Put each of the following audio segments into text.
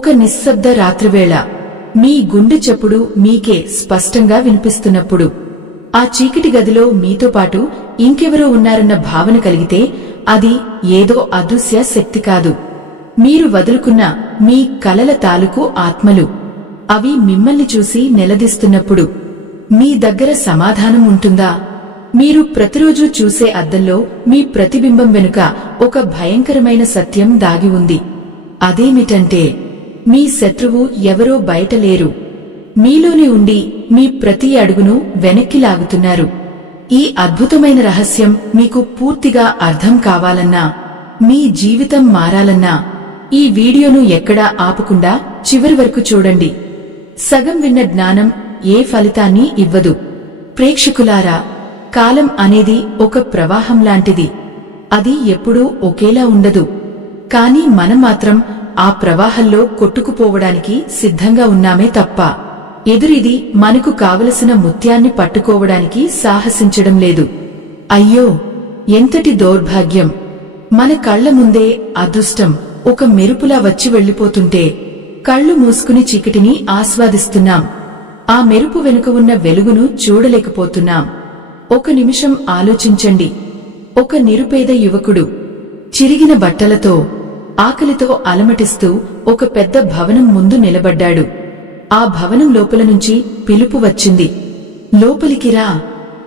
ఒక నిశ్శబ్ద రాత్రివేళ మీ గుండె చప్పుడు మీకే స్పష్టంగా వినిపిస్తున్నప్పుడు ఆ చీకటి గదిలో మీతో పాటు ఇంకెవరో ఉన్నారన్న భావన కలిగితే అది ఏదో అదృశ్య శక్తి కాదు, మీరు వదులుకున్న మీ కలల తాలూకు ఆత్మలు. అవి మిమ్మల్ని చూసి నిలదీస్తున్నప్పుడు మీ దగ్గర సమాధానం ఉంటుందా? మీరు ప్రతిరోజూ చూసే అద్దంలో మీ ప్రతిబింబం వెనుక ఒక భయంకరమైన సత్యం దాగి ఉంది. అదేమిటంటే మీ శత్రువు ఎవరో బయట లేరు, మీలోనే ఉండి మీ ప్రతి అడుగును వెనక్కి లాగుతున్నారు. ఈ అద్భుతమైన రహస్యం మీకు పూర్తిగా అర్థం కావాలన్నా, మీ జీవితం మారాలన్నా ఈ వీడియోను ఎక్కడా ఆపకుండా చివరి వరకు చూడండి. సగం విన్న జ్ఞానం ఏ ఫలితాన్ని ఇవ్వదు. ప్రేక్షకులారా, కాలం అనేది ఒక ప్రవాహం లాంటిది. అది ఎప్పుడూ ఒకేలా ఉండదు. కాని మనం మాత్రం ఆ ప్రవాహంలో కొట్టుకుపోవడానికి సిద్ధంగా ఉన్నామే తప్ప ఎదురిది మనకు కావలసిన ముత్యాన్ని పట్టుకోవడానికి సాహసించడం లేదు. అయ్యో, ఎంతటి దౌర్భాగ్యం! మన కళ్ల ముందే అదృష్టం ఒక మెరుపులా వచ్చి వెళ్లిపోతుంటే కళ్లు మూసుకుని చీకటిని ఆస్వాదిస్తున్నాం. ఆ మెరుపు వెనుక ఉన్న వెలుగును చూడలేకపోతున్నాం. ఒక నిమిషం ఆలోచించండి. ఒక నిరుపేద యువకుడు చిరిగిన బట్టలతో, ఆకలితో అలమటిస్తూ ఒక పెద్ద భవనం ముందు నిలబడ్డాడు. ఆ భవనం లోపల నుంచి పిలుపు వచ్చింది, లోపలికి రా,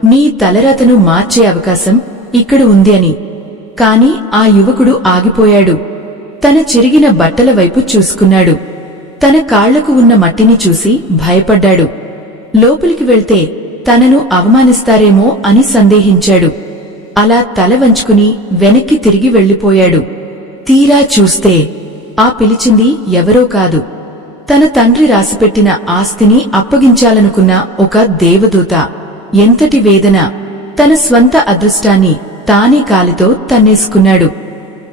నీ తలరాతను మార్చే అవకాశం ఇక్కడ ఉంది అని. కాని ఆ యువకుడు ఆగిపోయాడు. తన చిరిగిన బట్టల వైపు చూసుకున్నాడు. తన కాళ్లకు ఉన్న మట్టిని చూసి భయపడ్డాడు. లోపలికి వెళ్తే తనను అవమానిస్తారేమో అని సందేహించాడు. అలా తల వంచుకుని వెనక్కి తిరిగి వెళ్లిపోయాడు. తీరా చూస్తే ఆ పిలిచింది ఎవరో కాదు, తన తండ్రి రాసిపెట్టిన ఆస్తిని అప్పగించాలనుకున్న ఒక దేవదూత. ఎంతటి వేదన! తన స్వంత అదృష్టాన్ని తానే కాలితో తన్నేసుకున్నాడు.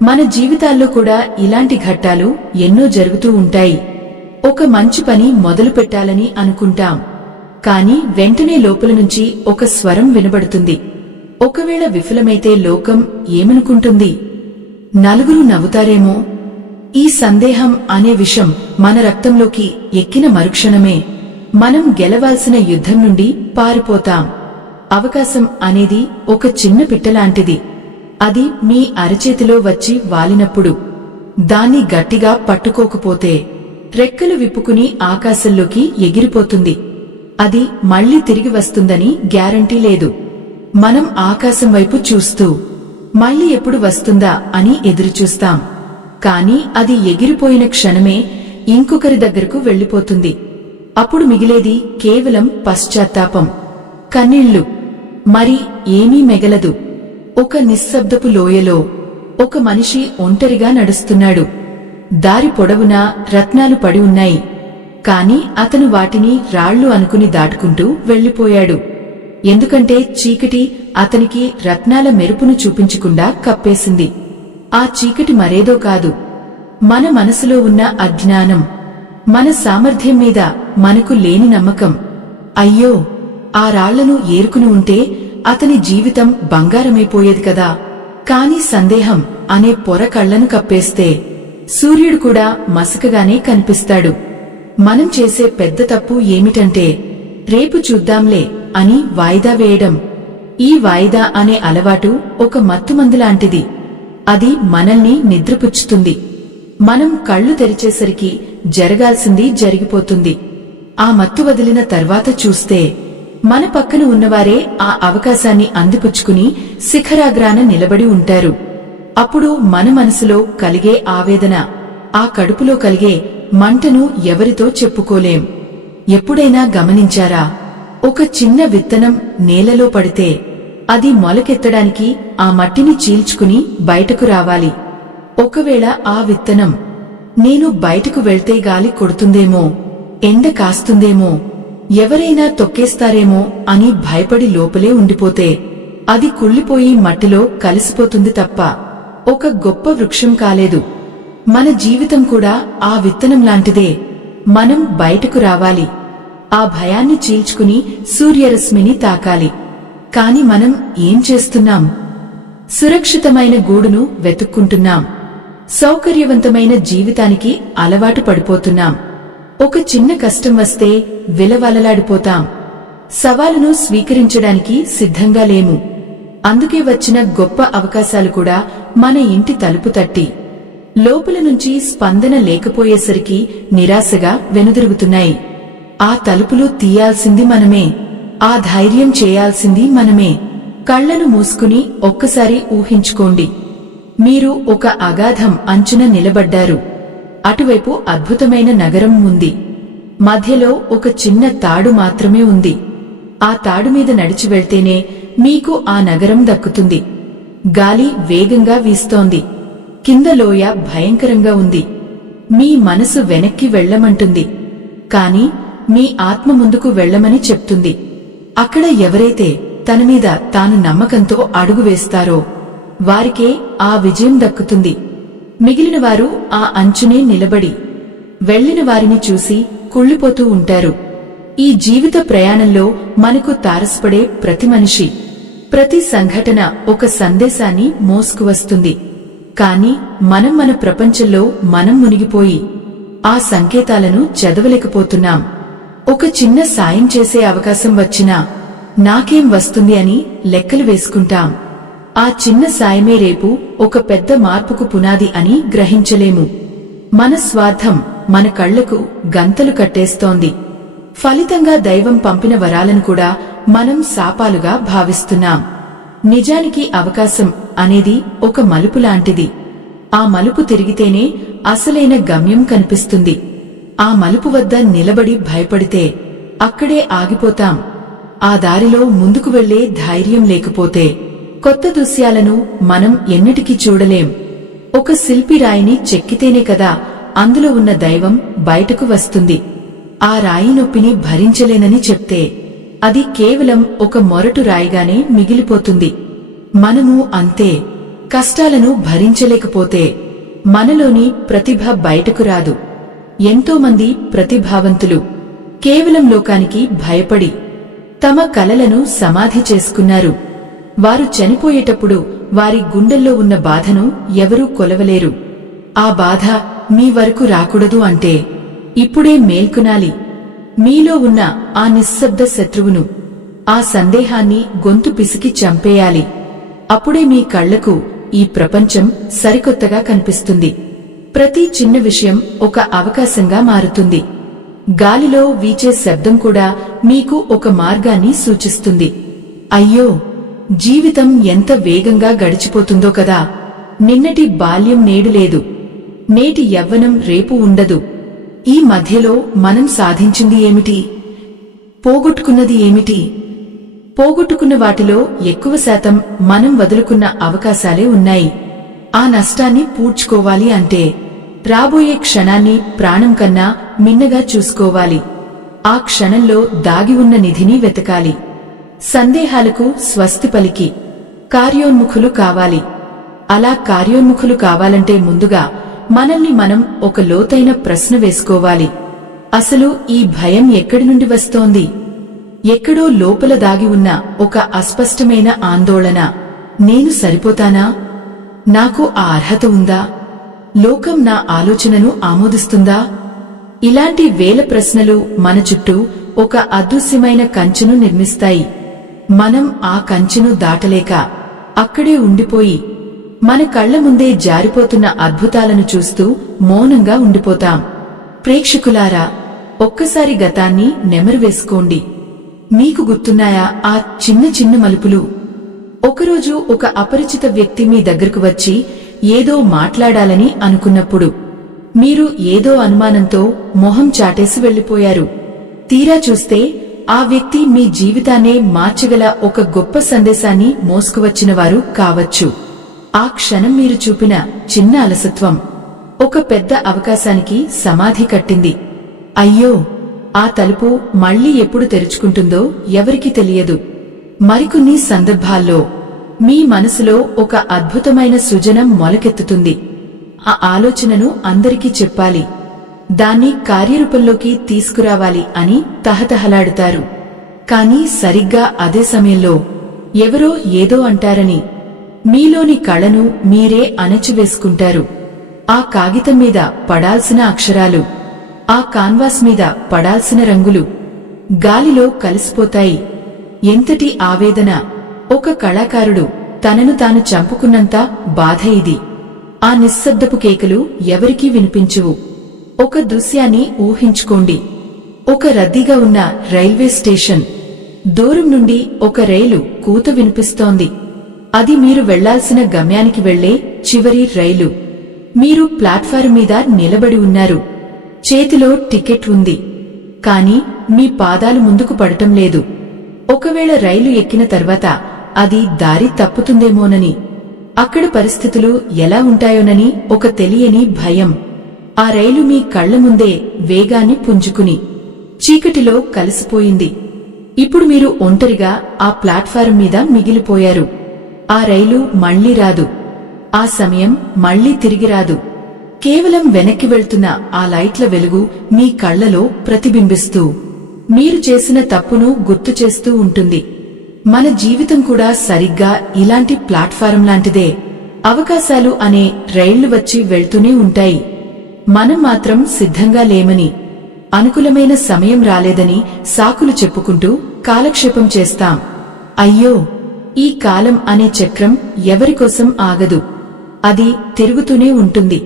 మన జీవితాల్లో కూడా ఇలాంటి ఘట్టాలు ఎన్నో జరుగుతూ ఉంటాయి. ఒక మంచి పని మొదలు పెట్టాలని అనుకుంటాం, కాని వెంటనే లోపల నుంచి ఒక స్వరం వినబడుతుంది. ఒకవేళ విఫలమైతే లోకం ఏమనుకుంటుంది? నలుగురు నవ్వుతారేమో? ఈ సందేహం అనే విషం మన రక్తంలోకి ఎక్కిన మరుక్షణమే మనం గెలవాల్సిన యుద్ధం నుండి పారిపోతాం. అవకాశం అనేది ఒక చిన్న పిట్టలాంటిది. అది మీ అరచేతిలో వచ్చి వాలినప్పుడు దాన్ని గట్టిగా పట్టుకోకపోతే రెక్కలు విప్పుకుని ఆకాశంలోకి ఎగిరిపోతుంది. అది మళ్లీ తిరిగి వస్తుందని గ్యారంటీ లేదు. మనం ఆకాశం వైపు చూస్తూ మళ్లీ ఎప్పుడు వస్తుందా అని ఎదురుచూస్తాం. కాని అది ఎగిరిపోయిన క్షణమే ఇంకొకరి దగ్గరకు వెళ్లిపోతుంది. అప్పుడు మిగిలేది కేవలం పశ్చాత్తాపం, కన్నీళ్లు, మరి ఏమీ మిగలదు. ఒక నిశ్శబ్దపు లోయలో ఒక మనిషి ఒంటరిగా నడుస్తున్నాడు. దారి పొడవునా రత్నాలు పడి ఉన్నాయి, కాని అతను వాటిని రాళ్లు అనుకుని దాటుకుంటూ వెళ్లిపోయాడు. ఎందుకంటే చీకటి అతనికి రత్నాల మెరుపును చూపించకుండా కప్పేసింది. ఆ చీకటి మరేదో కాదు, మన మనసులో ఉన్న అజ్ఞానం, మన సామర్థ్యం మీద మనకు లేని నమ్మకం. అయ్యో, ఆ రాళ్లను ఏరుకుని ఉంటే అతని జీవితం బంగారమైపోయేది కదా. కాని సందేహం అనే పొర కళ్లను కప్పేస్తే సూర్యుడు కూడా మసకగానే కనిపిస్తాడు. మనం చేసే పెద్ద తప్పు ఏమిటంటే రేపు చూద్దాంలే అని వాయిదా వేయడం. ఈ వాయిదా అనే అలవాటు ఒక మత్తుమందులాంటిది. అది మనల్ని నిద్రపుచ్చుతుంది. మనం కళ్లు తెరిచేసరికి జరగాల్సింది జరిగిపోతుంది. ఆ మత్తు వదిలిన తర్వాత చూస్తే మన పక్కన ఉన్నవారే ఆ అవకాశాన్ని అందిపుచ్చుకుని శిఖరాగ్రాన నిలబడి ఉంటారు. అప్పుడు మన మనసులో కలిగే ఆవేదన, ఆ కడుపులో కలిగే మంటను ఎవరితో చెప్పుకోలేం. ఎప్పుడైనా గమనించారా? ఒక చిన్న విత్తనం నేలలో పడితే అది మొలకెత్తడానికి ఆ మట్టిని చీల్చుకుని బయటకు రావాలి. ఒకవేళ ఆ విత్తనం నేను బయటకు వెళ్తే గాలి కొడుతుందేమో, ఎండ కాస్తుందేమో, ఎవరైనా తొక్కేస్తారేమో అని భయపడి లోపలే ఉండిపోతే అది కుళ్ళిపోయి మట్టిలో కలిసిపోతుంది తప్ప ఒక గొప్ప వృక్షం కాలేదు. మన జీవితం కూడా ఆ విత్తనం లాంటిదే. మనం బయటకు రావాలి, ఆ భయాన్ని చీల్చుకుని సూర్యరశ్మిని తాకాలి. కాని మనం ఏం చేస్తున్నాం? సురక్షితమైన గూడును వెతుక్కుంటున్నాం. సౌకర్యవంతమైన జీవితానికి అలవాటు పడిపోతున్నాం. ఒక చిన్న కష్టం వస్తే విలవలలాడిపోతాం. సవాలును స్వీకరించడానికి సిద్ధంగా లేము. అందుకే వచ్చిన గొప్ప అవకాశాలు కూడా మన ఇంటి తలుపు తట్టి లోపల నుంచి స్పందన లేకపోయేసరికి నిరాశగా వెనుదిరుగుతున్నాయి. ఆ తలుపులు తీయాల్సింది మనమే. ఆ ధైర్యం చేయాల్సింది మనమే. కళ్లను మూసుకుని ఒక్కసారి ఊహించుకోండి. మీరు ఒక అగాధం అంచున నిలబడ్డారు. అటువైపు అద్భుతమైన నగరం ఉంది. మధ్యలో ఒక చిన్న తాడు మాత్రమే ఉంది. ఆ తాడు మీద నడిచి వెళ్తేనే మీకు ఆ నగరం దక్కుతుంది. గాలి వేగంగా వీస్తోంది. కింద లోయ భయంకరంగా ఉంది. మీ మనసు వెనక్కి వెళ్లమంటుంది. కాని మీ ఆత్మ ముందుకు వెళ్లమని చెప్తుంది. అక్కడ ఎవరైతే తనమీద తాను నమ్మకంతో అడుగు వేస్తారో వారికే ఆ విజయం దక్కుతుంది. మిగిలినవారు ఆ అంచునే నిలబడి వెళ్లిన వారిని చూసి కుళ్ళిపోతూ ఉంటారు. ఈ జీవిత ప్రయాణంలో మనకు తారసపడే ప్రతి మనిషి, ప్రతి సంఘటన ఒక సందేశాన్ని మోసుకువస్తుంది. కాని మనం మన ప్రపంచంలో మనం మునిగిపోయి ఆ సంకేతాలను చదవలేకపోతున్నాం. ఒక చిన్న సాయం చేసే అవకాశం వచ్చినా నాకేం వస్తుంది అని లెక్కలు వేసుకుంటాం. ఆ చిన్న సాయమే రేపు ఒక పెద్ద మార్పుకు పునాది అని గ్రహించలేము. మన స్వార్థం మన కళ్లకు గంతలు కట్టేస్తోంది. ఫలితంగా దైవం పంపిన వరాలను కూడా మనం శాపాలుగా భావిస్తున్నాం. నిజానికి అవకాశం అనేది ఒక మలుపు లాంటిది. ఆ మలుపు తిరిగితేనే అసలైన గమ్యం కనిపిస్తుంది. ఆ మలుపు వద్ద నిలబడి భయపడితే అక్కడే ఆగిపోతాం. ఆ దారిలో ముందుకు వెళ్లే ధైర్యం లేకపోతే కొత్త దృశ్యాలను మనం ఎన్నటికీ చూడలేం. ఒక శిల్పి రాయిని చెక్కితేనే కదా అందులో ఉన్న దైవం బయటకు వస్తుంది. ఆ రాయి నొప్పిని భరించలేనని చెప్తే అది కేవలం ఒక మొరటు రాయిగానే మిగిలిపోతుంది. మనము అంతే. కష్టాలను భరించలేకపోతే మనలోని ప్రతిభ బయటకు రాదు. ఎంతోమంది ప్రతిభావంతులు కేవలం లోకానికి భయపడి తమ కలలను సమాధి చేసుకున్నారు. వారు చనిపోయేటప్పుడు వారి గుండెల్లో ఉన్న బాధను ఎవరూ కొలవలేరు. ఆ బాధ మీ వరకు రాకూడదు అంటే ఇప్పుడే మేల్కొనాలి. మీలో ఉన్న ఆ నిశ్శబ్ద శత్రువును, ఆ సందేహాన్ని గొంతు పిసికి చంపేయాలి. అప్పుడే మీ కళ్లకు ఈ ప్రపంచం సరికొత్తగా కనిపిస్తుంది. ప్రతి చిన్న విషయం ఒక అవకాశంగా మారుతుంది. గాలిలో వీచే శబ్దం కూడా మీకు ఒక మార్గాన్ని సూచిస్తుంది. అయ్యో, జీవితం ఎంత వేగంగా గడిచిపోతుందో కదా. నిన్నటి బాల్యం నేడు లేదు. నేటి యవ్వనం రేపు ఉండదు. ఈ మధ్యలో మనం సాధించింది ఏమిటి? పోగొట్టుకున్నది ఏమిటి? పోగొట్టుకున్న వాటిలో ఎక్కువ శాతం మనం వదులుకున్న అవకాశాలే ఉన్నాయి. ఆ నష్టాన్ని పూడ్చుకోవాలి అంటే రాబోయే క్షణాన్ని ప్రాణం కన్నా మిన్నగా చూసుకోవాలి. ఆ క్షణంలో దాగి ఉన్న నిధిని వెతకాలి. సందేహాలకు స్వస్తి పలికి కార్యోన్ముఖులు కావాలి. అలా కార్యోన్ముఖులు కావాలంటే ముందుగా మనల్ని మనం ఒక లోతైన ప్రశ్న వేసుకోవాలి. అసలు ఈ భయం ఎక్కడి నుండి వస్తోంది? ఎక్కడో లోపల దాగి ఉన్న ఒక అస్పష్టమైన ఆందోళన. నేను సరిపోతానా? నాకు ఆ అర్హత ఉందా? లోకం నా ఆలోచనను ఆమోదిస్తుందా? ఇలాంటి వేల ప్రశ్నలు మన చుట్టూ ఒక అదృశ్యమైన కంచెను నిర్మిస్తాయి. మనం ఆ కంచెను దాటలేక అక్కడే ఉండిపోయి మన కళ్ల ముందే జారిపోతున్న అద్భుతాలను చూస్తూ మౌనంగా ఉండిపోతాం. ప్రేక్షకులారా, ఒక్కసారి గతాన్ని నెమరు వేసుకోండి. మీకు గుర్తున్నాయా ఆ చిన్న చిన్న మలుపులు? ఒకరోజు ఒక అపరిచిత వ్యక్తి మీ దగ్గరకు వచ్చి ఏదో మాట్లాడాలని అనుకున్నప్పుడు మీరు ఏదో అనుమానంతో మొహం చాటేసి వెళ్లిపోయారు. తీరా చూస్తే ఆ వ్యక్తి మీ జీవితాన్నే మార్చగల ఒక గొప్ప సందేశాన్ని మోసుకువచ్చినవారు కావచ్చు. ఆ క్షణం మీరు చూపిన చిన్న అలసత్వం ఒక పెద్ద అవకాశానికి సమాధి కట్టింది. అయ్యో, ఆ తలుపు మళ్లీ ఎప్పుడు తెరుచుకుంటుందో ఎవరికీ తెలియదు. మరికొన్ని సందర్భాల్లో మీ మనసులో ఒక అద్భుతమైన సృజనం మొలకెత్తుతుంది. ఆ ఆలోచనను అందరికీ చెప్పాలి, దాన్ని కార్యరూపంలోకి తీసుకురావాలి అని తహతహలాడుతారు. కానీ సరిగ్గా అదే సమయంలో ఎవరో ఏదో అంటారని మీలోని కళను మీరే అణచివేసుకుంటారు. ఆ కాగితం మీద పడాల్సిన అక్షరాలు, ఆ కాన్వాస్ మీద పడాల్సిన రంగులు గాలిలో కలిసిపోతాయి. ఎంతటి ఆవేదన! ఒక కళాకారుడు తనను తాను చంపుకున్నంత బాధ ఇది. ఆ నిశ్శబ్దపు కేకలు ఎవరికీ వినిపించువు. ఒక దృశ్యాన్ని ఊహించుకోండి. ఒక రద్దీగా ఉన్న రైల్వే స్టేషన్. దూరం నుండి ఒక రైలు కూత వినిపిస్తోంది. అది మీరు వెళ్లాల్సిన గమ్యానికి వెళ్లే చివరి రైలు. మీరు ప్లాట్ఫారం మీద నిలబడి ఉన్నారు. చేతిలో టికెట్ ఉంది. కాని మీ పాదాలు ముందుకు పడటం లేదు. ఒకవేళ రైలు ఎక్కిన తర్వాత అది దారి తప్పుతుందేమోనని, అక్కడ పరిస్థితులు ఎలా ఉంటాయోనని ఒక తెలియని భయం. ఆ రైలు మీ కళ్ల ముందే వేగాన్ని పుంజుకుని చీకటిలో కలిసిపోయింది. ఇప్పుడు మీరు ఒంటరిగా ఆ ప్లాట్ఫారం మీద మిగిలిపోయారు. ఆ రైలు మళ్లీ రాదు. ఆ సమయం మళ్లీ తిరిగి రాదు. కేవలం వెనక్కి వెళ్తున్న ఆ లైట్ల వెలుగు మీ కళ్లలో ప్రతిబింబిస్తూ మీరు చేసిన తప్పును గుర్తు చేస్తూ ఉంటుంది. మన జీవితం కూడా సరిగ్గా ఇలాంటి ప్లాట్ఫారం లాంటిదే. అవకాశాలు అనే రైళ్లు వచ్చి వెళ్తూనే ఉంటాయి. మనం మాత్రం సిద్ధంగా లేమని, అనుకూలమైన సమయం రాలేదని సాకులు చెప్పుకుంటూ కాలక్షేపం చేస్తాం. అయ్యో, ఈ కాలం అనే చక్రం ఎవరికోసం ఆగదు. అది తిరుగుతూనే ఉంటుంది.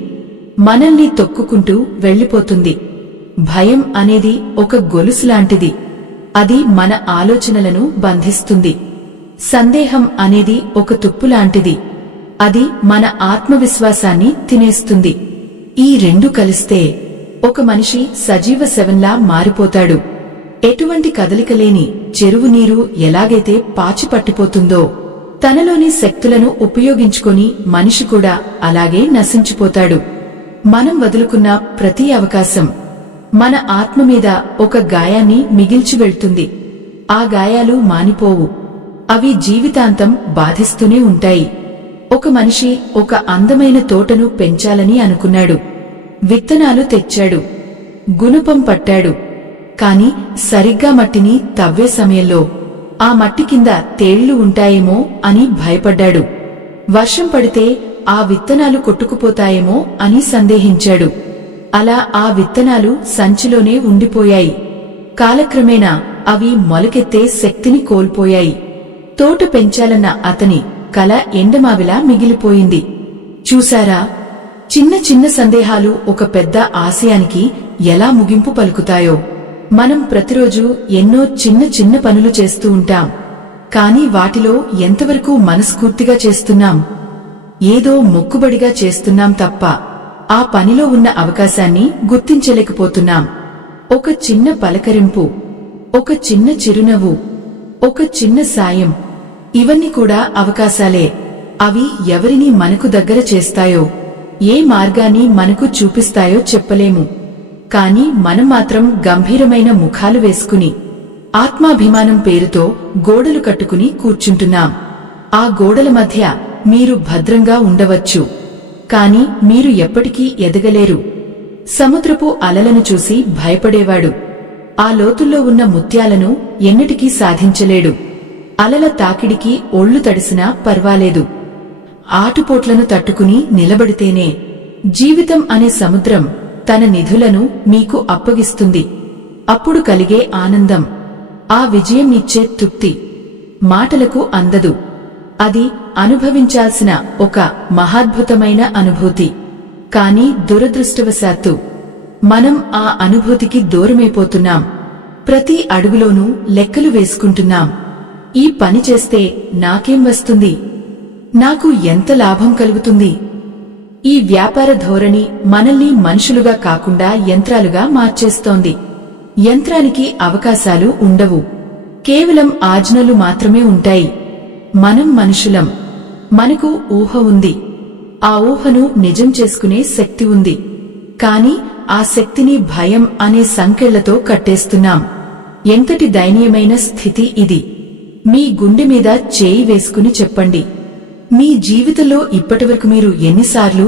మనల్ని తొక్కుకుంటూ వెళ్లిపోతుంది. భయం అనేది ఒక గొలుసులాంటిది. అది మన ఆలోచనలను బంధిస్తుంది. సందేహం అనేది ఒక తుప్పులాంటిది. అది మన ఆత్మవిశ్వాసాన్ని తినేస్తుంది. ఈ రెండు కలిస్తే ఒక మనిషి సజీవ శవంలా మారిపోతాడు. ఎటువంటి కదలికలేని చెరువు నీరు ఎలాగైతే పాచి పట్టిపోతుందో, తనలోని శక్తులను ఉపయోగించుకొని మనిషి కూడా అలాగే నశించిపోతాడు. మనం వదులుకున్న ప్రతి అవకాశం మన ఆత్మ మీద ఒక గాయాన్ని మిగిల్చి వెళ్తుంది. ఆ గాయాలు మానిపోవు. అవి జీవితాంతం బాధిస్తూనే ఉంటాయి. ఒక మనిషి ఒక అందమైన తోటను పెంచాలని అనుకున్నాడు. విత్తనాలు తెచ్చాడు. గుణపం పట్టాడు. కాని సరిగ్గా మట్టిని తవ్వే సమయంలో ఆ మట్టి కింద తేళ్లు ఉంటాయేమో అని భయపడ్డాడు. వర్షం పడితే ఆ విత్తనాలు కొట్టుకుపోతాయేమో అని సందేహించాడు. అలా ఆ విత్తనాలు సంచిలోనే ఉండిపోయాయి. కాలక్రమేణా అవి మొలకెత్తే శక్తిని కోల్పోయాయి. తోట పెంచాలన్న అతని కల ఎండమావిలా మిగిలిపోయింది. చూశారా, చిన్న చిన్న సందేహాలు ఒక పెద్ద ఆశయానికి ఎలా ముగింపు పలుకుతాయో. మనం ప్రతిరోజు ఎన్నో చిన్న చిన్న పనులు చేస్తూ ఉంటాం. కాని వాటిలో ఎంతవరకు మనస్ఫూర్తిగా చేస్తున్నాం? ఏదో మొక్కుబడిగా చేస్తున్నాం తప్ప ఆ పనిలో ఉన్న అవకాశాన్ని గుర్తించలేకపోతున్నాం. ఒక చిన్న పలకరింపు, ఒక చిన్న చిరునవ్వు, ఒక చిన్న సాయం, ఇవన్నీ కూడా అవకాశాలే. అవి ఎవరిని మనకు దగ్గర చేస్తాయో, ఏ మార్గాన్ని మనకు చూపిస్తాయో చెప్పలేము. కాని మనం మాత్రం గంభీరమైన ముఖాలు వేసుకుని ఆత్మాభిమానం పేరుతో గోడలు కట్టుకుని కూర్చుంటున్నాం. ఆ గోడల మధ్య మీరు భద్రంగా ఉండవచ్చు. కాని మీరు ఎప్పటికీ ఎదగలేరు. సముద్రపు అలలను చూసి భయపడేవాడు ఆ లోతుల్లో ఉన్న ముత్యాలను ఎన్నటికీ సాధించలేడు. అలల తాకిడికి ఒళ్లు తడిసినా పర్వాలేదు. ఆటుపోట్లను తట్టుకుని నిలబడితేనే జీవితం అనే సముద్రం తన నిధులను మీకు అప్పగిస్తుంది. అప్పుడు కలిగే ఆనందం, ఆ విజయం ఇచ్చే తృప్తి మాటలకు అందదు. అది అనుభవించాల్సిన ఒక మహాద్భుతమైన అనుభూతి. కాని దురదృష్టవశాత్తు మనం ఆ అనుభూతికి దూరమైపోతున్నాం. ప్రతి అడుగులోనూ లెక్కలు వేసుకుంటున్నాం. ఈ పని చేస్తే నాకేం వస్తుంది? నాకు ఎంత లాభం కలుగుతుంది? ఈ వ్యాపార ధోరణి మనల్ని మనుషులుగా కాకుండా యంత్రాలుగా మార్చేస్తోంది. యంత్రానికి అవకాశాలు ఉండవు. కేవలం ఆజ్ఞలు మాత్రమే ఉంటాయి. మనం మనుషులం. మనకు ఊహ ఉంది. ఆ ఊహను నిజం చేసుకునే శక్తి ఉంది. కాని ఆ శక్తిని భయం అనే సంకెళ్లతో కట్టేస్తున్నాం. ఎంతటి దయనీయమైన స్థితి ఇది! మీ గుండె మీద చేయి వేసుకుని చెప్పండి, మీ జీవితంలో ఇప్పటివరకు మీరు ఎన్నిసార్లు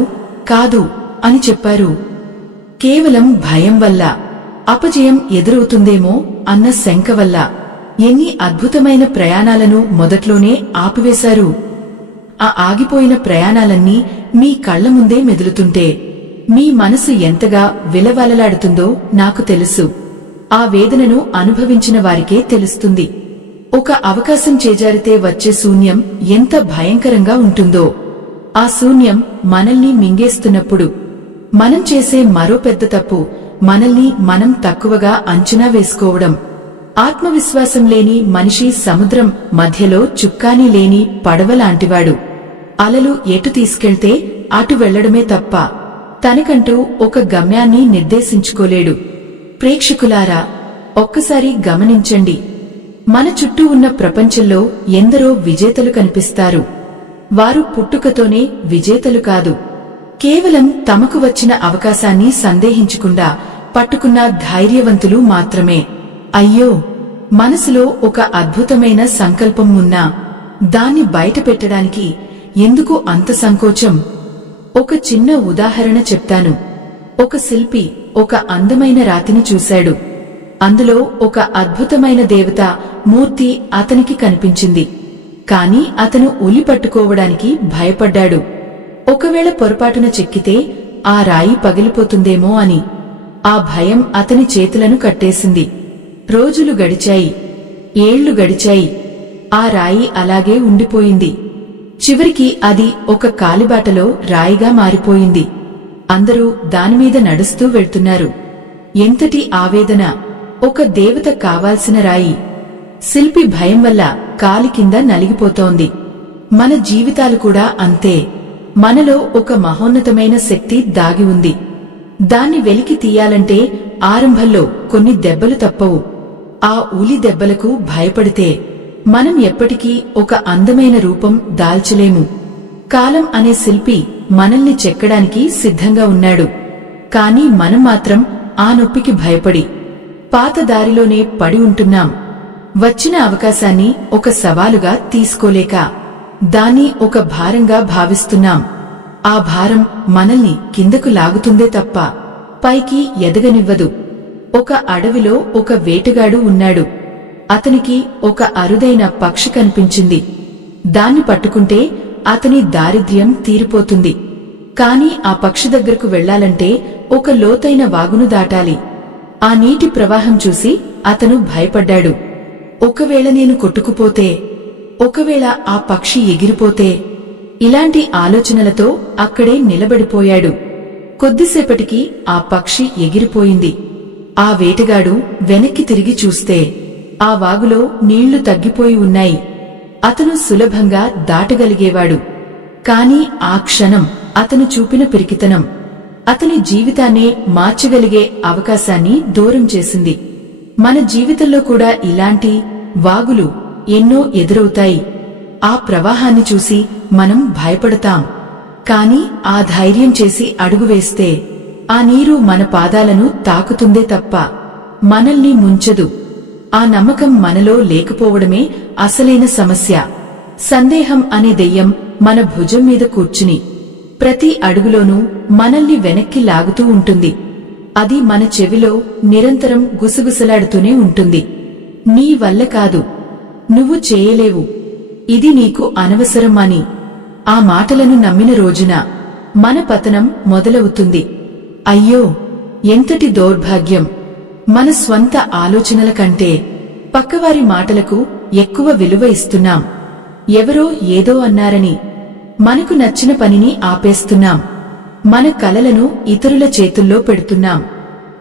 కాదు అని చెప్పారు? కేవలం భయం వల్ల, అపజయం ఎదురవుతుందేమో అన్న శంక వల్ల. ఎన్ని అద్భుతమైన ప్రయాణాలను మొదట్లోనే ఆపివేశారు. ఆ ఆగిపోయిన ప్రయాణాలన్నీ మీ కళ్ల ముందే మెదులుతుంటే మీ మనసు ఎంతగా విలవలలాడుతుందో నాకు తెలుసు. ఆ వేదనను అనుభవించిన వారికే తెలుస్తుంది. ఒక అవకాశం చేజారితే వచ్చే శూన్యం ఎంత భయంకరంగా ఉంటుందో. ఆ శూన్యం మనల్ని మింగేస్తున్నప్పుడు మనం చేసే మరో పెద్ద తప్పు మనల్ని మనం తక్కువగా అంచనా వేసుకోవడం. ఆత్మవిశ్వాసం లేని మనిషి సముద్రం మధ్యలో చుక్కాని లేని పడవలాంటివాడు. అలలు ఎటు తీసుకెళ్తే అటు వెళ్లడమే తప్ప తనకంటూ ఒక గమ్యాన్ని నిర్దేశించుకోలేడు. ప్రేక్షకులారా, ఒక్కసారి గమనించండి. మన చుట్టూ ఉన్న ప్రపంచంలో ఎందరో విజేతలు కనిపిస్తారు. వారు పుట్టుకతోనే విజేతలు కాదు. కేవలం తమకు వచ్చిన అవకాశాన్ని సందేహించకుండా పట్టుకున్న ధైర్యవంతులు మాత్రమే. అయ్యో, మనసులో ఒక అద్భుతమైన సంకల్పం ఉన్నా దాన్ని బయటపెట్టడానికి ఎందుకు అంత సంకోచం? ఒక చిన్న ఉదాహరణ చెప్తాను. ఒక శిల్పి ఒక అందమైన రాతిని చూశాడు. అందులో ఒక అద్భుతమైన దేవత మూర్తి అతనికి కనిపించింది. కాని అతను ఉలి పట్టుకోవడానికి భయపడ్డాడు. ఒకవేళ పొరపాటున చెక్కితే ఆ రాయి పగిలిపోతుందేమో అని. ఆ భయం అతని చేతులను కట్టేసింది. రోజులు గడిచాయి, ఏళ్లు గడిచాయి. ఆ రాయి అలాగే ఉండిపోయింది. చివరికి అది ఒక కాలిబాటలో రాయిగా మారిపోయింది. అందరూ దానిమీద నడుస్తూ వెళ్తున్నారు. ఎంతటి ఆవేదన! ఒక దేవత కావాల్సిన రాయి శిల్పి భయం వల్ల కాలి కింద నలిగిపోతోంది. మన జీవితాలు కూడా అంతే. మనలో ఒక మహోన్నతమైన శక్తి దాగి ఉంది. దాన్ని వెలికి తీయాలంటే ఆరంభంలో కొన్ని దెబ్బలు తప్పవు. ఆ ఉలి దెబ్బలకు భయపడితే మనం ఎప్పటికీ ఒక అందమైన రూపం దాల్చలేము. కాలం అనే శిల్పి మనల్ని చెక్కడానికి సిద్ధంగా ఉన్నాడు. కాని మనం మాత్రం ఆ నొప్పికి భయపడి పాత దారిలోనే పడి ఉంటున్నాం. వచ్చిన అవకాశాన్ని ఒక సవాలుగా తీసుకోలేక దాన్ని ఒక భారంగా భావిస్తున్నాం. ఆ భారం మనల్ని కిందకు లాగుతుందే తప్ప పైకి ఎదగనివ్వదు. ఒక అడవిలో ఒక వేటగాడు ఉన్నాడు. అతనికి ఒక అరుదైన పక్షి కనిపించింది. దాన్ని పట్టుకుంటే అతని దారిద్ర్యం తీరిపోతుంది. కాని ఆ పక్షి దగ్గరకు వెళ్లాలంటే ఒక లోతైన వాగును దాటాలి. ఆ నీటి ప్రవాహం చూసి అతను భయపడ్డాడు. ఒకవేళ నేను కొట్టుకుపోతే, ఒకవేళ ఆ పక్షి ఎగిరిపోతే, ఇలాంటి ఆలోచనలతో అక్కడే నిలబడిపోయాడు. కొద్దిసేపటికి ఆ పక్షి ఎగిరిపోయింది. ఆ వేటగాడు వెనక్కి తిరిగి చూస్తే ఆ వాగులో నీళ్లు తగ్గిపోయి ఉన్నాయి. అతను సులభంగా దాటగలిగేవాడు. కాని ఆ క్షణం అతను చూపిన పిరికితనం అతని జీవితాన్నే మార్చగలిగే అవకాశాన్ని దూరం చేసింది. మన జీవితంలో కూడా ఇలాంటి వాగులు ఎన్నో ఎదురవుతాయి. ఆ ప్రవాహాన్ని చూసి మనం భయపడతాం. కాని ఆ ధైర్యం చేసి అడుగు వేస్తే ఆ నీరు మన పాదాలను తాకుతుందే తప్ప మనల్ని ముంచదు. ఆ నమ్మకం మనలో లేకపోవడమే అసలైన సమస్య. సందేహం అనే దెయ్యం మన భుజం మీద కూర్చుని ప్రతి అడుగులోనూ మనల్ని వెనక్కి లాగుతూ ఉంటుంది. అది మన చెవిలో నిరంతరం గుసగుసలాడుతూనే ఉంటుంది. నీ వల్ల కాదు, నువ్వు చేయలేవు, ఇది నీకు అనవసరం అని. ఆ మాటలను నమ్మిన రోజున మన పతనం మొదలవుతుంది. అయ్యో, ఎంతటి దౌర్భాగ్యం! మన స్వంత ఆలోచనల కంటే పక్కవారి మాటలకు ఎక్కువ విలువ ఇస్తున్నాం. ఎవరో ఏదో అన్నారని మనకు నచ్చిన పనిని ఆపేస్తున్నాం. మన కలలను ఇతరుల చేతుల్లో పెడుతున్నాం.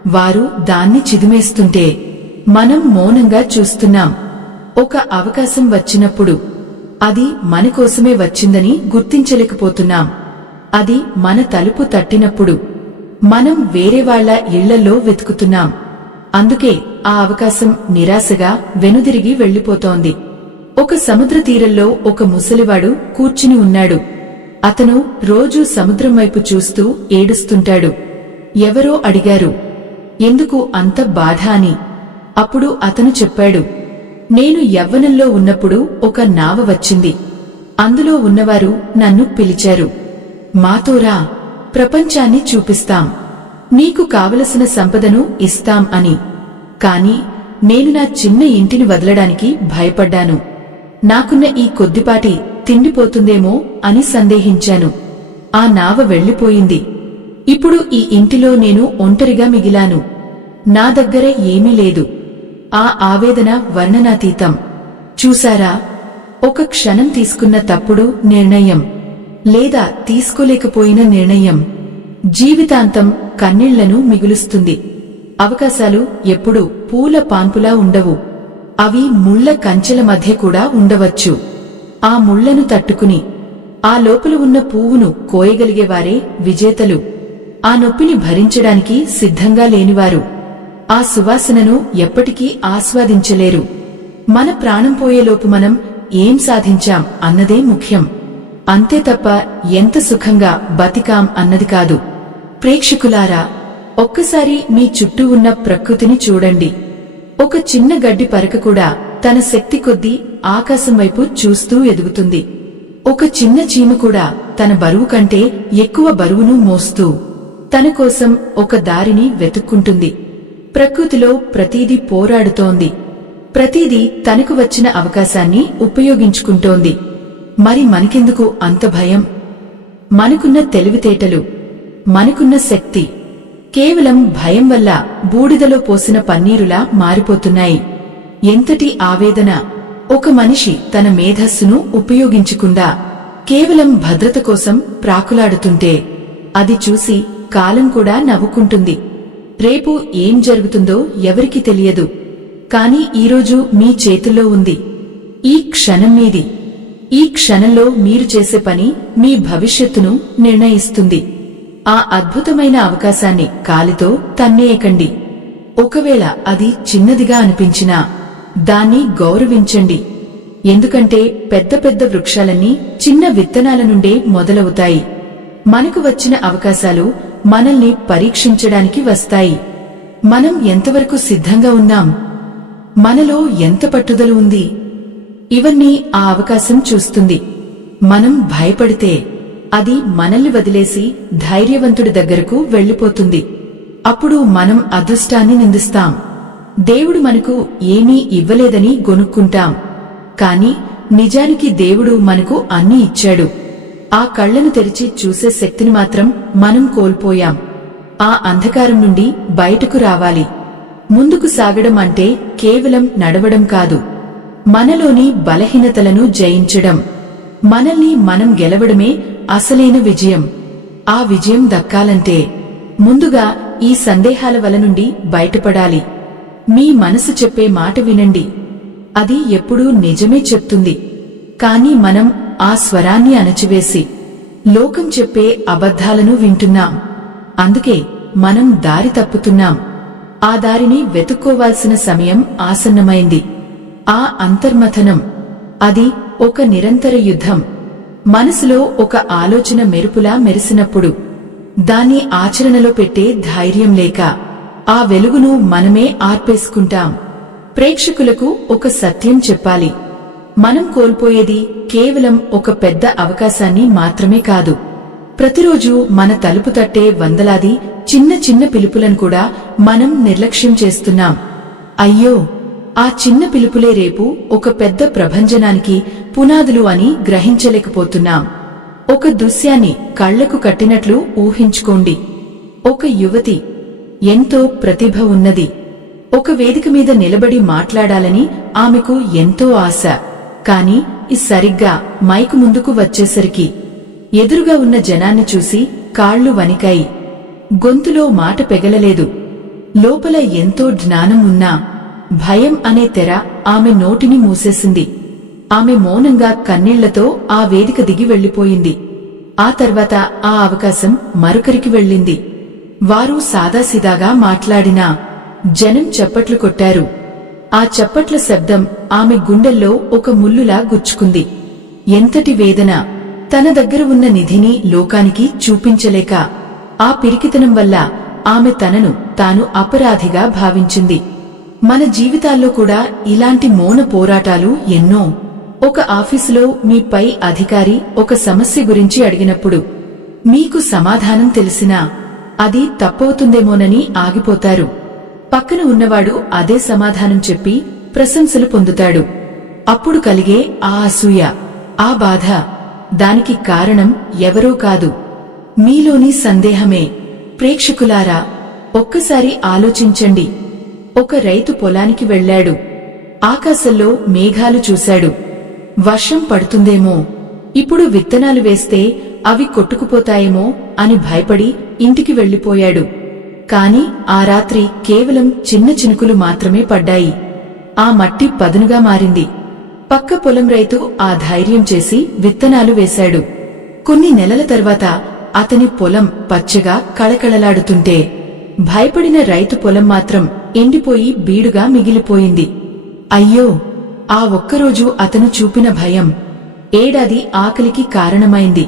వారు దాన్ని చిదిమేస్తుంటే మనం మౌనంగా చూస్తున్నాం. ఒక అవకాశం వచ్చినప్పుడు అది మనకోసమే వచ్చిందని గుర్తించలేకపోతున్నాం. అది మన తలుపు తట్టినప్పుడు మనం వేరేవాళ్ల ఇళ్లలో వెతుకుతున్నాం. అందుకే ఆ అవకాశం నిరాశగా వెనుదిరిగి వెళ్లిపోతోంది. ఒక సముద్ర తీరంలో ఒక ముసలివాడు కూర్చుని ఉన్నాడు. అతను రోజూ సముద్రం వైపు చూస్తూ ఏడుస్తుంటాడు. ఎవరో అడిగారు, ఎందుకు అంత బాధ అని. అప్పుడు అతను చెప్పాడు, నేను యవ్వనంలో ఉన్నప్పుడు ఒక నావ వచ్చింది. అందులో ఉన్నవారు నన్ను పిలిచారు. మాతోరా, ప్రపంచాన్ని చూపిస్తాం, నీకు కావలసిన సంపదను ఇస్తాం అని. కాని నేను నా చిన్న ఇంటిని వదలడానికి భయపడ్డాను. నాకున్న ఈ కొద్దిపాటి తిండిపోతుందేమో అని సందేహించాను. ఆ నావ వెళ్లిపోయింది. ఇప్పుడు ఈ ఇంటిలో నేను ఒంటరిగా మిగిలాను. నా దగ్గర ఏమీ లేదు. ఆ ఆవేదన వర్ణనాతీతం. చూసారా, ఒక క్షణం తీసుకున్న తప్పుడు నిర్ణయం లేదా తీసుకోలేకపోయిన నిర్ణయం జీవితాంతం కన్నీళ్లను మిగులుస్తుంది. అవకాశాలు ఎప్పుడూ పూల పాన్పులా ఉండవు. అవి ముళ్ల కంచెల మధ్య కూడా ఉండవచ్చు. ఆ ముళ్లను తట్టుకుని ఆ లోపల ఉన్న పువ్వును కోయగలిగేవారే విజేతలు. ఆ నొప్పిని భరించడానికి సిద్ధంగా లేనివారు ఆ సువాసనను ఎప్పటికీ ఆస్వాదించలేరు. మన ప్రాణం పోయేలోపు మనం ఏం సాధించాం అన్నదే ముఖ్యం. అంతే తప్ప ఎంత సుఖంగా బతికాం అన్నది కాదు. ప్రేక్షకులారా, ఒక్కసారి మీ చుట్టూ ఉన్న ప్రకృతిని చూడండి. ఒక చిన్న గడ్డి పరక కూడా తన శక్తి కొద్దీ ఆకాశం వైపు చూస్తూ ఎదుగుతుంది. ఒక చిన్న చీమ కూడా తన బరువు కంటే ఎక్కువ బరువును మోస్తూ తన కోసం ఒక దారిని వెతుక్కుంటుంది. ప్రకృతిలో ప్రతీదీ పోరాడుతోంది. ప్రతీదీ తనకు వచ్చిన అవకాశాన్ని ఉపయోగించుకుంటోంది. మరి మనకెందుకు అంత భయం? మనకున్న తెలివితేటలు, మనకున్న శక్తి కేవలం భయం వల్ల బూడిదలో పోసిన పన్నీరులా మారిపోతున్నాయి. ఎంతటి ఆవేదన! ఒక మనిషి తన మేధస్సును ఉపయోగించకుండా కేవలం భద్రత కోసం ప్రాకులాడుతుంటే అది చూసి కాలం కూడా నవ్వుకుంటుంది. రేపు ఏం జరుగుతుందో ఎవరికీ తెలియదు. కాని ఈరోజు మీ చేతుల్లో ఉంది. ఈ క్షణం మీది. ఈ క్షణంలో మీరు చేసే పని మీ భవిష్యత్తును నిర్ణయిస్తుంది. ఆ అద్భుతమైన అవకాశాన్ని కాలితో తన్నేయకండి. ఒకవేళ అది చిన్నదిగా అనిపించినా దాన్ని గౌరవించండి. ఎందుకంటే పెద్ద పెద్ద వృక్షాలన్నీ చిన్న విత్తనాల నుండే మొదలవుతాయి. మనకు వచ్చిన అవకాశాలు మనల్ని పరీక్షించడానికి వస్తాయి. మనం ఎంతవరకు సిద్ధంగా ఉన్నాం? మనలో ఎంత పట్టుదల ఉంది? ఇవన్నీ ఆ అవకాశం చూస్తుంది. మనం భయపడితే అది మనల్ని వదిలేసి ధైర్యవంతుడి దగ్గరకు వెళ్లిపోతుంది. అప్పుడు మనం అదృష్టాన్ని నిందిస్తాం. దేవుడు మనకు ఏమీ ఇవ్వలేదని గొనుక్కుంటాం. కాని నిజానికి దేవుడు మనకు అన్నీ ఇచ్చాడు. ఆ కళ్లను తెరిచి చూసే శక్తిని మాత్రం మనం కోల్పోయాం. ఆ అంధకారం నుండి బయటకు రావాలి. ముందుకు సాగడం అంటే కేవలం నడవడం కాదు, మనలోని బలహీనతలను జయించడం. మనల్ని మనం గెలవడమే అసలైన విజయం. ఆ విజయం దక్కాలంటే ముందుగా ఈ సందేహాల వల నుండి బయటపడాలి. మీ మనసు చెప్పే మాట వినండి. అది ఎప్పుడూ నిజమే చెప్తుంది. కాని మనం ఆ స్వరాన్ని అణచివేసి లోకం చెప్పే అబద్ధాలను వింటున్నాం. అందుకే మనం దారి తప్పుతున్నాం. ఆ దారిని వెతుక్కోవాల్సిన సమయం ఆసన్నమైంది. ఆ అంతర్మథనం, అది ఒక నిరంతర యుద్ధం. మనసులో ఒక ఆలోచన మెరుపులా మెరిసినప్పుడు దాన్ని ఆచరణలో పెట్టే ధైర్యం లేక ఆ వెలుగును మనమే ఆర్పేసుకుంటాం. ప్రేక్షకులకు ఒక సత్యం చెప్పాలి. మనం కోల్పోయేది కేవలం ఒక పెద్ద అవకాశాన్ని మాత్రమే కాదు. ప్రతిరోజు మన తలుపు తట్టే వందలాది చిన్న చిన్న పిలుపులను కూడా మనం నిర్లక్ష్యం చేస్తున్నాం. అయ్యో, ఆ చిన్న పిలుపులే రేపు ఒక పెద్ద ప్రభంజనానికి పునాదులు అని గ్రహించలేకపోతున్నాం. ఒక దృశ్యాన్ని కళ్లకు కట్టినట్లు ఊహించుకోండి. ఒక యువతి, ఎంతో ప్రతిభ ఉన్నది. ఒక వేదిక మీద నిలబడి మాట్లాడాలని ఆమెకు ఎంతో ఆశ. కాని సరిగ్గా మైకు ముందుకు వచ్చేసరికి ఎదురుగా ఉన్న జనాన్ని చూసి కాళ్లు వణికాయి. గొంతులో మాట పెగలలేదు. లోపల ఎంతో జ్ఞానం ఉన్నా భయం అనే తెర ఆమె నోటిని మూసేసింది. ఆమె మౌనంగా కన్నీళ్లతో ఆ వేదిక దిగి వెళ్లిపోయింది. ఆ తర్వాత ఆ అవకాశం మరొకరికి వెళ్ళింది. వారు సాదాసీదాగా మాట్లాడినా జనం చప్పట్లు కొట్టారు. ఆ చప్పట్ల శబ్దం ఆమె గుండెల్లో ఒక ముల్లులా గుచ్చుకుంది. ఎంతటి వేదన! తన దగ్గర ఉన్న నిధిని లోకానికి చూపించలేక ఆ పిరికితనం వల్ల ఆమె తనను తాను అపరాధిగా భావించింది. మన జీవితాల్లో కూడా ఇలాంటి మౌన పోరాటాలు ఎన్నో. ఒక ఆఫీసులో మీ పై అధికారి ఒక సమస్య గురించి అడిగినప్పుడు మీకు సమాధానం తెలిసినా అది తప్పవుతుందేమోనని ఆగిపోతారు. పక్కన ఉన్నవాడు అదే సమాధానం చెప్పి ప్రశంసలు పొందుతాడు. అప్పుడు కలిగే ఆ అసూయ, ఆ బాధ, దానికి కారణం ఎవరో కాదు, మీలోని సందేహమే. ప్రేక్షకులారా, ఒక్కసారి ఆలోచించండి. ఒక రైతు పొలానికి వెళ్ళాడు. ఆకాశంలో మేఘాలు చూశాడు. వర్షం పడుతుందేమో, ఇప్పుడు విత్తనాలు వేస్తే అవి కొట్టుకుపోతాయేమో అని భయపడి ఇంటికి వెళ్లిపోయాడు. కాని ఆ రాత్రి కేవలం చిన్న చినుకులు మాత్రమే పడ్డాయి. ఆ మట్టి పదునుగా మారింది. పక్క పొలం రైతు ఆ ధైర్యం చేసి విత్తనాలు వేశాడు. కొన్ని నెలల తర్వాత అతని పొలం పచ్చగా కళకళలాడుతుంటే, భయపడిన రైతు పొలం మాత్రం ఎండిపోయి బీడుగా మిగిలిపోయింది. అయ్యో, ఆ ఒక్కరోజు అతను చూపిన భయం ఏడాది ఆకలికి కారణమైంది.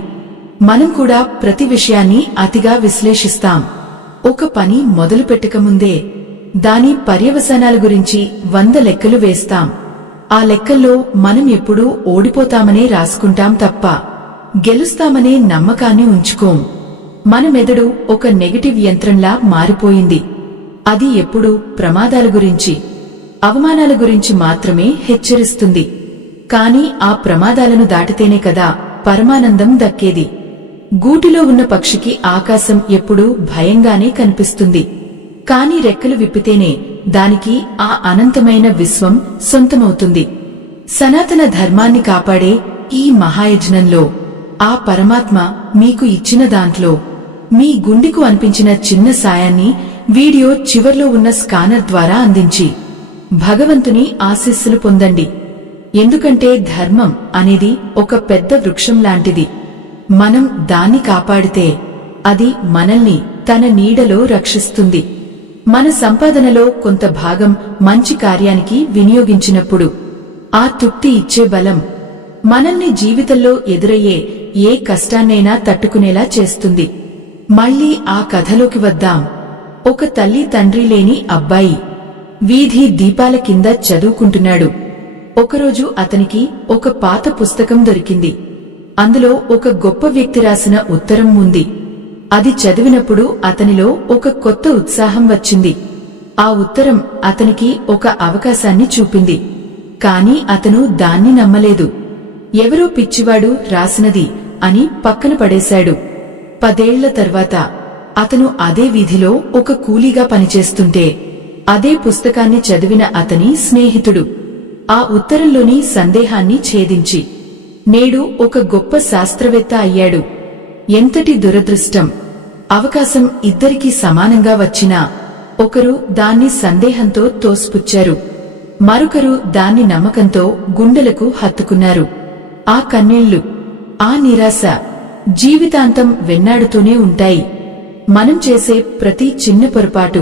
మనం కూడా ప్రతి విషయాన్ని అతిగా విశ్లేషిస్తాం. ఒక పని మొదలుపెట్టకముందే దాని పర్యవసానాల గురించి 100 లెక్కలు వేస్తాం. ఆ లెక్కల్లో మనం ఎప్పుడూ ఓడిపోతామనే రాసుకుంటాం తప్ప గెలుస్తామనే నమ్మకాన్ని ఉంచుకోం. మన మెదడు ఒక నెగటివ్ యంత్రంలా మారిపోయింది. అది ఎప్పుడూ ప్రమాదాల గురించి, అవమానాల గురించి మాత్రమే హెచ్చరిస్తుంది. కాని ఆ ప్రమాదాలను దాటితేనే కదా పరమానందం దక్కేది. గూటిలో ఉన్న పక్షికి ఆకాశం ఎప్పుడూ భయంగానే కనిపిస్తుంది. కాని రెక్కలు విప్పితేనే దానికి ఆ అనంతమైన విశ్వం సొంతమవుతుంది. సనాతన ధర్మాన్ని కాపాడే ఈ మహాయజ్ఞంలో ఆ పరమాత్మ మీకు ఇచ్చిన దాంట్లో మీ గుండెకు అనిపించిన చిన్న సాయాన్ని వీడియో చివర్లో ఉన్న స్కానర్ ద్వారా అందించి భగవంతుని ఆశీస్సులు పొందండి. ఎందుకంటే ధర్మం అనేది ఒక పెద్ద వృక్షం లాంటిది. మనం దాన్ని కాపాడితే అది మనల్ని తన నీడలో రక్షిస్తుంది. మన సంపాదనలో కొంత భాగం మంచి కార్యానికి వినియోగించినప్పుడు ఆ తృప్తి ఇచ్చే బలం మనల్ని జీవితంలో ఎదురయ్యే ఏ కష్టాన్నైనా తట్టుకునేలా చేస్తుంది. మళ్లీ ఆ కథలోకి వద్దాం. ఒక తల్లి తండ్రి లేని అబ్బాయి వీధి దీపాల కింద చదువుకుంటున్నాడు. ఒకరోజు అతనికి ఒక పాత పుస్తకం దొరికింది. అందులో ఒక గొప్ప వ్యక్తి రాసిన ఉత్తరం ఉంది. అది చదివినప్పుడు అతనిలో ఒక కొత్త ఉత్సాహం వచ్చింది. ఆ ఉత్తరం అతనికి ఒక అవకాశాన్ని చూపింది. కాని అతను దాన్ని నమ్మలేదు. ఎవరో పిచ్చివాడు రాసినది అని పక్కన పడేశాడు. 10 ఏళ్ల తర్వాత అతను అదే వీధిలో ఒక కూలీగా పనిచేస్తుంటే అదే పుస్తకాన్ని చదివిన అతని స్నేహితుడు ఆ ఉత్తరంలోని సందేహాన్ని ఛేదించి నేడు ఒక గొప్ప శాస్త్రవేత్త అయ్యాడు. ఎంతటి దురదృష్టం! అవకాశం ఇద్దరికీ సమానంగా వచ్చినా ఒకరు దాన్ని సందేహంతో తోసిపుచ్చారు, మరొకరు దాన్ని నమ్మకంతో గుండెలకు హత్తుకున్నారు. ఆ కన్నీళ్లు, ఆ నిరాశ జీవితాంతం వెన్నాడుతూనే ఉంటాయి. మనం చేసే ప్రతి చిన్న పొరపాటు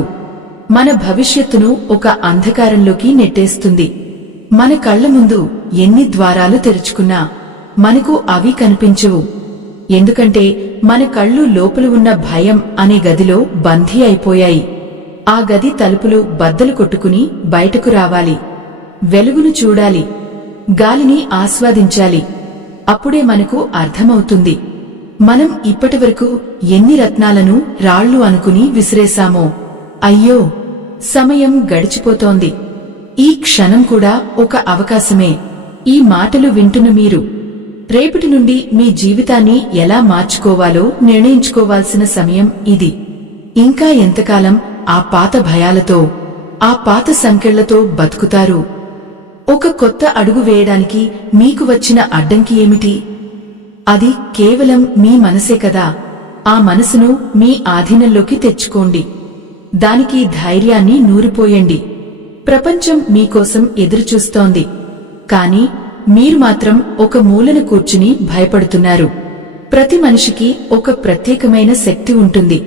మన భవిష్యత్తును ఒక అంధకారంలోకి నెట్టేస్తుంది. మన కళ్ల ముందు ఎన్ని ద్వారాలు తెరుచుకున్నా మనకు అవి కనిపించవు. ఎందుకంటే మన కళ్ళు లోపల ఉన్న భయం అనే గదిలో బందీ అయిపోయాయి. ఆ గది తలుపులు బద్దలు కొట్టుకుని బయటకు రావాలి. వెలుగును చూడాలి, గాలిని ఆస్వాదించాలి. అప్పుడే మనకు అర్థమవుతుంది మనం ఇప్పటివరకు ఎన్ని రత్నాలను రాళ్లు అనుకుని విసిరేశామో. అయ్యో, సమయం గడిచిపోతోంది. ఈ క్షణం కూడా ఒక అవకాశమే. ఈ మాటలు వింటున్న మీరు రేపటి నుండి మీ జీవితాన్ని ఎలా మార్చుకోవాలో నిర్ణయించుకోవాల్సిన సమయం ఇది. ఇంకా ఎంతకాలం ఆ పాత భయాలతో, ఆ పాత సంకెళ్లతో బతుకుతారు? ఒక కొత్త అడుగు వేయడానికి మీకు వచ్చిన అడ్డంకి ఏమిటి? అది కేవలం మీ మనసే కదా. ఆ మనసును మీ ఆధీనంలోకి తెచ్చుకోండి. దానికి ధైర్యాన్ని నూరిపోయండి. ప్రపంచం మీకోసం ఎదురుచూస్తోంది. కాని మీరు మాత్రం ఒక మూలన కూర్చుని భయపడుతున్నారు. ప్రతి మనిషికి ఒక ప్రత్యేకమైన శక్తి ఉంటుంది.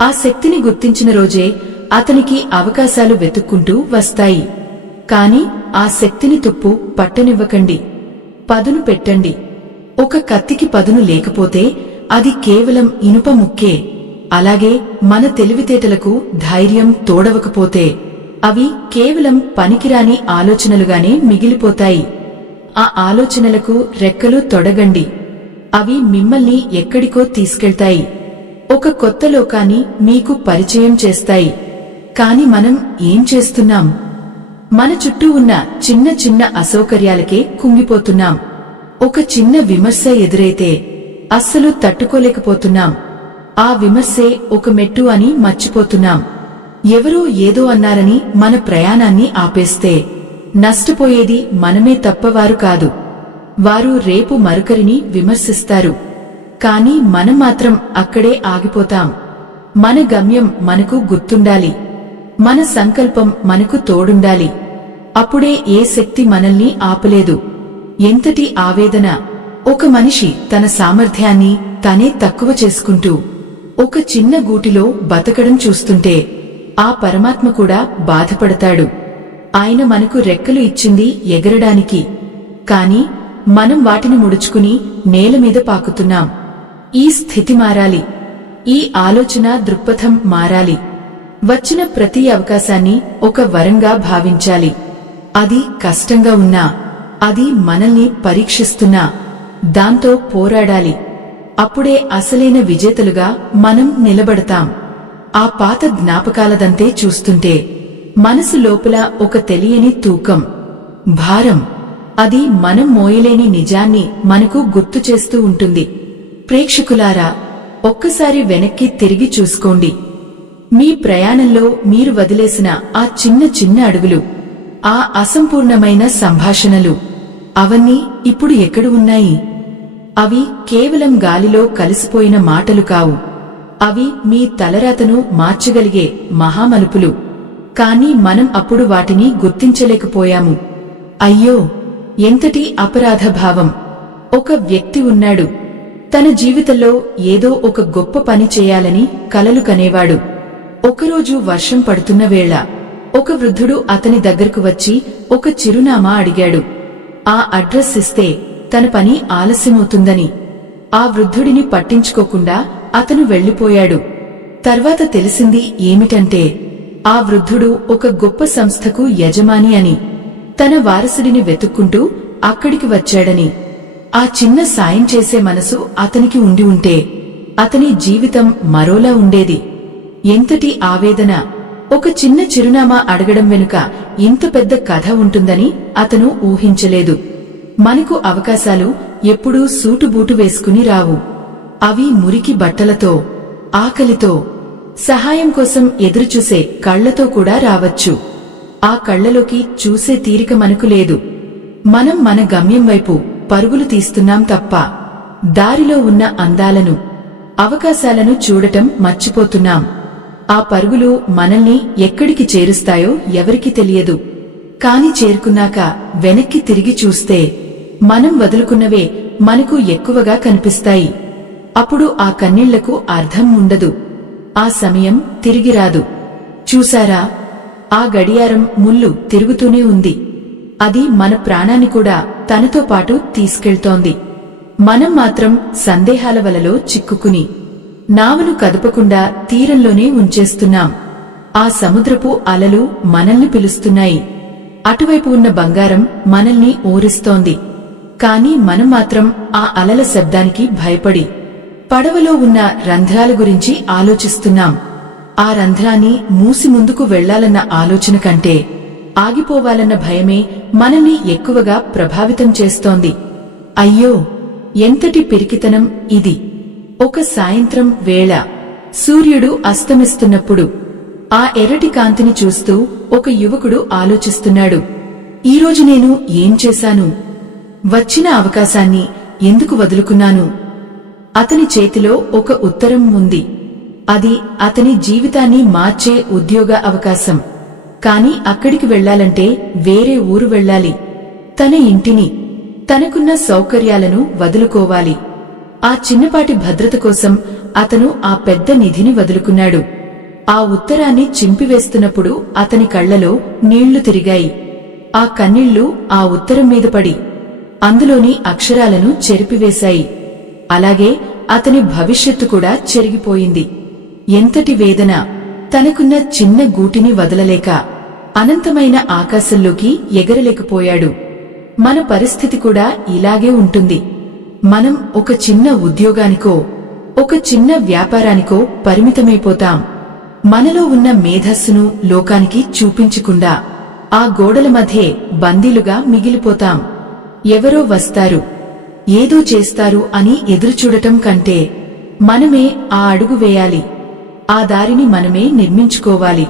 ఆ శక్తిని గుర్తించిన రోజే అతనికి అవకాశాలు వెతుక్కుంటూ వస్తాయి. కాని ఆ శక్తిని తుప్పు పట్టనివ్వకండి. పదును పెట్టండి. ఒక కత్తికి పదును లేకపోతే అది కేవలం ఇనుప ముక్కే. అలాగే మన తెలివితేటలకు ధైర్యం తోడవకపోతే అవి కేవలం పనికిరాని ఆలోచనలుగానే మిగిలిపోతాయి. ఆ ఆలోచనలకు రెక్కలు తొడగండి. అవి మిమ్మల్ని ఎక్కడికో తీసుకెళ్తాయి. ఒక కొత్త లోకాన్ని మీకు పరిచయం చేస్తాయి. కాని మనం ఏం చేస్తున్నాం? మన చుట్టూ ఉన్న చిన్న చిన్న అసౌకర్యాలకే కుంగిపోతున్నాం. ఒక చిన్న విమర్శ ఎదురైతే అస్సలు తట్టుకోలేకపోతున్నాం. ఆ విమర్శే ఒక మెట్టు అని మర్చిపోతున్నాం. ఎవరో ఏదో అన్నారని మన ప్రయాణాన్ని ఆపేస్తే నష్టపోయేది మనమే తప్ప వారు కాదు. వారు రేపు మరొకరిని విమర్శిస్తారు. కాని మనం మాత్రం అక్కడే ఆగిపోతాం. మన గమ్యం మనకు గుర్తుండాలి. మన సంకల్పం మనకు తోడుండాలి. అప్పుడే ఏ శక్తి మనల్ని ఆపలేదు. ఎంతటి ఆవేదన! ఒక మనిషి తన సామర్థ్యాన్ని తనే తక్కువ చేసుకుంటూ ఒక చిన్న గూటిలో బతకడం చూస్తుంటే ఆ పరమాత్మ కూడా బాధపడతాడు. ఆయన మనకు రెక్కలు ఇచ్చింది ఎగరడానికి. కాని మనం వాటిని ముడుచుకుని నేలమీద పాకుతున్నాం. ఈ స్థితి మారాలి. ఈ ఆలోచన దృక్పథం మారాలి. వచ్చిన ప్రతి అవకాశాన్ని ఒక వరంగా భావించాలి. అది కష్టంగా ఉన్నా, అది మనల్ని పరీక్షిస్తున్నా దాంతో పోరాడాలి. అప్పుడే అసలైన విజేతలుగా మనం నిలబడతాం. ఆ పాత జ్ఞాపకాలదంతే చూస్తుంటే మనసు లోపల ఒక తెలియని తూకం, భారం, అది మనం మోయలేని నిజాన్ని మనకు గుర్తు చేస్తూ ఉంటుంది. ప్రేక్షకులారా, ఒక్కసారి వెనక్కి తిరిగి చూసుకోండి. మీ ప్రయాణంలో మీరు వదిలేసిన ఆ చిన్న చిన్న అడుగులు, ఆ అసంపూర్ణమైన సంభాషణలు, అవన్నీ ఇప్పుడు ఎక్కడ ఉన్నాయి? అవి కేవలం గాలిలో కలిసిపోయిన మాటలు కావు. అవి మీ తలరాతను మార్చగలిగే మహామలుపులు. కాని మనం అప్పుడు వాటిని గుర్తించలేకపోయాము. అయ్యో, ఎంతటి అపరాధ భావం! ఒక వ్యక్తి ఉన్నాడు. తన జీవితంలో ఏదో ఒక గొప్ప పని చేయాలని కలలు కనేవాడు. ఒకరోజు వర్షం పడుతున్న వేళ ఒక వృద్ధుడు అతని దగ్గరకు వచ్చి ఒక చిరునామా అడిగాడు. ఆ అడ్రస్ ఇస్తే తన పని ఆలస్యమవుతుందని. ఆ వృద్ధుడిని పట్టించుకోకుండా అతను వెళ్లిపోయాడు. తర్వాత తెలిసింది ఏమిటంటే ఆ వృద్ధుడు ఒక గొప్ప సంస్థకు యజమాని అని. తన వారసుడిని వెతుక్కుంటూ అక్కడికి వచ్చాడని. ఆ చిన్న సాయం చేసే మనసు అతనికి ఉండి ఉంటే అతని జీవితం మరోలా ఉండేది. ఎంతటి ఆవేదన! ఒక చిన్న చిరునామా అడగడం వెనుక ఇంత పెద్ద కథ ఉంటుందని అతను ఊహించలేదు. మనకు అవకాశాలు ఎప్పుడూ సూటుబూటు వేసుకుని రావు. అవి మురికి బట్టలతో, ఆకలితో, సహాయం కోసం ఎదురుచూసే కళ్లతో కూడా రావచ్చు. ఆ కళ్లలోకి చూసే తీరిక మనకు లేదు. మనం మన గమ్యం వైపు పరుగులు తీస్తున్నాం తప్ప దారిలో ఉన్న అందాలను, అవకాశాలను చూడటం మర్చిపోతున్నాం. ఆ పరుగులు మనల్ని ఎక్కడికి చేరుస్తాయో ఎవరికి తెలియదు. కాని చేరుకున్నాక వెనక్కి తిరిగి చూస్తే మనం వదులుకున్నవే మనకు ఎక్కువగా కనిపిస్తాయి. అప్పుడు ఆ కన్నీళ్లకు అర్థం ఉండదు. ఆ సమయం తిరిగి రాదు. చూశారా, ఆ గడియారం ముళ్ళు తిరుగుతూనే ఉంది. అది మన ప్రాణాన్ని కూడా తనతో పాటు తీసుకెళ్తోంది. మనం మాత్రం సందేహాల వలలో చిక్కుకుని నావను కదపకుండా తీరంలోనే ఉంచేస్తున్నాం. ఆ సముద్రపు అలలు మనల్ని పిలుస్తున్నాయి. అటువైపు ఉన్న బంగారం మనల్ని ఊరిస్తోంది. కాని మనం మాత్రం ఆ అలల శబ్దానికి భయపడి పడవలో ఉన్న రంధ్రాల గురించి ఆలోచిస్తున్నాం. ఆ రంధ్రాన్ని మూసి ముందుకు వెళ్లాలన్న ఆలోచన కంటే ఆగిపోవాలన్న భయమే మనల్ని ఎక్కువగా ప్రభావితం చేస్తోంది. అయ్యో, ఎంతటి పిరికితనం ఇది! ఒక సాయంత్రం వేళ సూర్యుడు అస్తమిస్తున్నప్పుడు ఆ ఎర్రటి కాంతిని చూస్తూ ఒక యువకుడు ఆలోచిస్తున్నాడు. ఈరోజు నేను ఏం చేశాను? వచ్చిన అవకాశాన్ని ఎందుకు వదులుకున్నాను? అతని చేతిలో ఒక ఉత్తరం ఉంది. అది అతని జీవితాన్ని మార్చే ఉద్యోగ అవకాశం. కాని అక్కడికి వెళ్లాలంటే వేరే ఊరు వెళ్లాలి. తన ఇంటిని, తనకున్న సౌకర్యాలను వదులుకోవాలి. ఆ చిన్నపాటి భద్రత కోసం అతను ఆ పెద్ద నిధిని వదులుకున్నాడు. ఆ ఉత్తరాన్ని చింపివేస్తున్నప్పుడు అతని కళ్లలో నీళ్లు తిరిగాయి. ఆ కన్నీళ్లు ఆ ఉత్తరం మీద పడి అందులోని అక్షరాలను చెరిపివేశాయి. అలాగే అతని భవిష్యత్తు కూడా చెరిగిపోయింది. ఎంతటి వేదన! తనకున్న చిన్న గూటిని వదలలేక అనంతమైన ఆకాశంలోకి ఎగరలేకపోయాడు. మన పరిస్థితి కూడా ఇలాగే ఉంటుంది. మనం ఒక చిన్న ఉద్యోగానికో, ఒక చిన్న వ్యాపారానికో పరిమితమైపోతాం. మనలో ఉన్న మేధస్సును లోకానికి చూపించకుండా ఆ గోడల మధ్యే బందీలుగా మిగిలిపోతాం. ఎవరో వస్తారు, ఏదో చేస్తారు అని ఎదురుచూడటం కంటే మనమే ఆ అడుగు వేయాలి. ఆ దారిని మనమే నిర్మించుకోవాలి.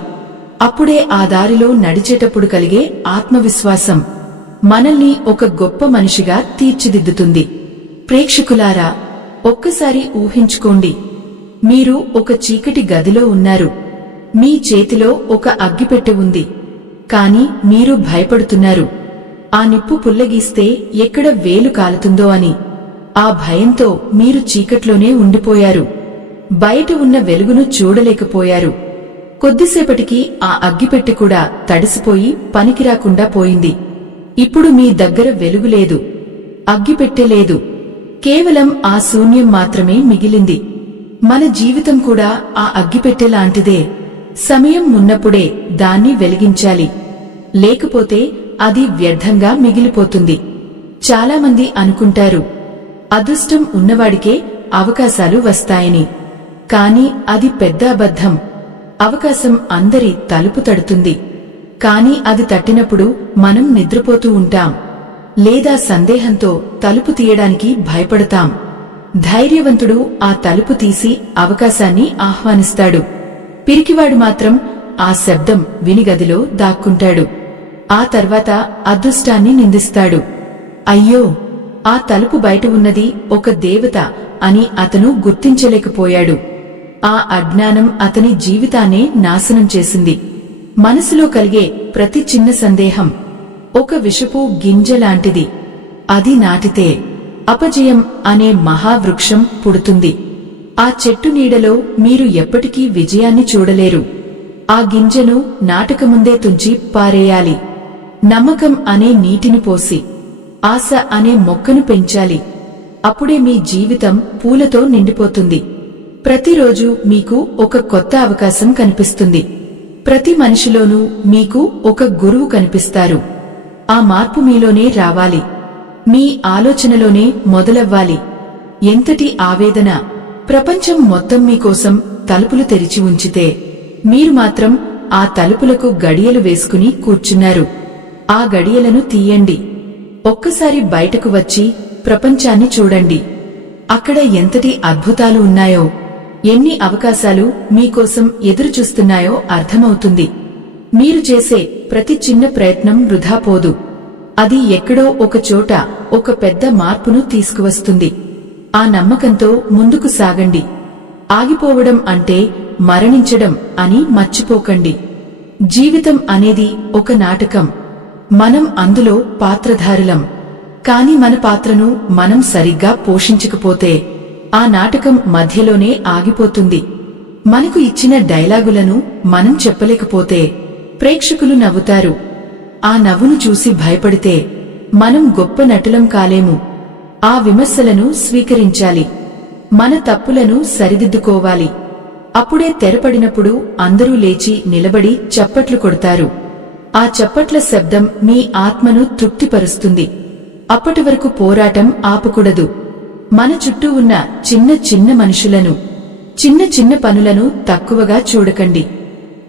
అప్పుడే ఆ దారిలో నడిచేటప్పుడు కలిగే ఆత్మవిశ్వాసం మనల్ని ఒక గొప్ప మనిషిగా తీర్చిదిద్దుతుంది. ప్రేక్షకులారా, ఒక్కసారి ఊహించుకోండి, మీరు ఒక చీకటి గదిలో ఉన్నారు. మీ చేతిలో ఒక అగ్గిపెట్టె ఉంది. కాని మీరు భయపడుతున్నారు. ఆ నిప్పు పుల్లగీస్తే ఎక్కడ వేలు కాలుతుందో అని. ఆ భయంతో మీరు చీకట్లోనే ఉండిపోయారు. బయట ఉన్న వెలుగును చూడలేకపోయారు. కొద్దిసేపటికి ఆ అగ్గిపెట్టె కూడా తడిసిపోయి పనికిరాకుండా పోయింది. ఇప్పుడు మీ దగ్గర వెలుగు లేదు, అగ్గిపెట్టె లేదు, కేవలం ఆ శూన్యం మాత్రమే మిగిలింది. మన జీవితం కూడా ఆ అగ్గిపెట్టె లాంటిదే. సమయం ఉన్నప్పుడే దాన్ని వెలిగించాలి, లేకపోతే అది వ్యర్థంగా మిగిలిపోతుంది. చాలామంది అనుకుంటారు, అదృష్టం ఉన్నవాడికే అవకాశాలు వస్తాయని. కాని అది పెద్ద అబద్ధం. అవకాశం అందరి తలుపు తడుతుంది. కాని అది తట్టినప్పుడు మనం నిద్రపోతూ ఉంటాం, లేదా సందేహంతో తలుపు తీయడానికి భయపడతాం. ధైర్యవంతుడు ఆ తలుపు తీసి అవకాశాన్ని ఆహ్వానిస్తాడు. పిరికివాడు మాత్రం ఆ శబ్దం విని గదిలో దాక్కుంటాడు. ఆ తర్వాత అదృష్టాన్ని నిందిస్తాడు. అయ్యో, ఆ తలుపు బయట ఉన్నది ఒక దేవత అని అతను గుర్తించలేకపోయాడు. ఆ అజ్ఞానం అతని జీవితాన్నే నాశనం చేసింది. మనసులో కలిగే ప్రతి చిన్న సందేహం ఒక విషపు గింజలాంటిది. అది నాటితే అపజయం అనే మహావృక్షం పుడుతుంది. ఆ చెట్టు నీడలో మీరు ఎప్పటికీ విజయాన్ని చూడలేరు. ఆ గింజను నాటకముందే తుంచి పారేయాలి. నమ్మకం అనే నీటిని పోసి, ఆశ అనే మొక్కను పెంచాలి. అప్పుడే మీ జీవితం పూలతో నిండిపోతుంది. ప్రతిరోజు మీకు ఒక కొత్త అవకాశం కనిపిస్తుంది. ప్రతి మనిషిలోనూ మీకు ఒక గురువు కనిపిస్తారు. ఆ మార్పు మీలోనే రావాలి, మీ ఆలోచనలోనే మొదలవ్వాలి. ఎంతటి ఆవేదన! ప్రపంచం మొత్తం మీకోసం తలుపులు తెరిచి ఉంచితే మీరు మాత్రం ఆ తలుపులకు గడియలు వేసుకుని కూర్చున్నారు. ఆ గడియలను తీయండి. ఒక్కసారి బయటకు వచ్చి ప్రపంచాన్ని చూడండి. అక్కడ ఎంతటి అద్భుతాలు ఉన్నాయో, ఎన్ని అవకాశాలు మీకోసం ఎదురుచూస్తున్నాయో అర్థమవుతుంది. మీరు చేసే ప్రతి చిన్న ప్రయత్నం వృధా పోదు. అది ఎక్కడో ఒక చోట ఒక పెద్ద మార్పును తీసుకువస్తుంది. ఆ నమ్మకంతో ముందుకు సాగండి. ఆగిపోవడం అంటే మరణించడం అని మర్చిపోకండి. జీవితం అనేది ఒక నాటకం. మనం అందులో పాత్రధారులం. కాని మన పాత్రను మనం సరిగ్గా పోషించకపోతే ఆ నాటకం మధ్యలోనే ఆగిపోతుంది. మనకు ఇచ్చిన డైలాగులను మనం చెప్పలేకపోతే ప్రేక్షకులు నవ్వుతారు. ఆ నవ్వును చూసి భయపడితే మనం గొప్ప నటులం కాలేము. ఆ విమర్శలను స్వీకరించాలి. మన తప్పులను సరిదిద్దుకోవాలి. అప్పుడే తెరపడినప్పుడు అందరూ లేచి నిలబడి చప్పట్లు కొడతారు. ఆ చప్పట్ల శబ్దం మీ ఆత్మను తృప్తిపరుస్తుంది. అప్పటి వరకు పోరాటం ఆపకూడదు. మన చుట్టూ ఉన్న చిన్న చిన్న మనుషులను, చిన్న చిన్న పనులను తక్కువగా చూడకండి.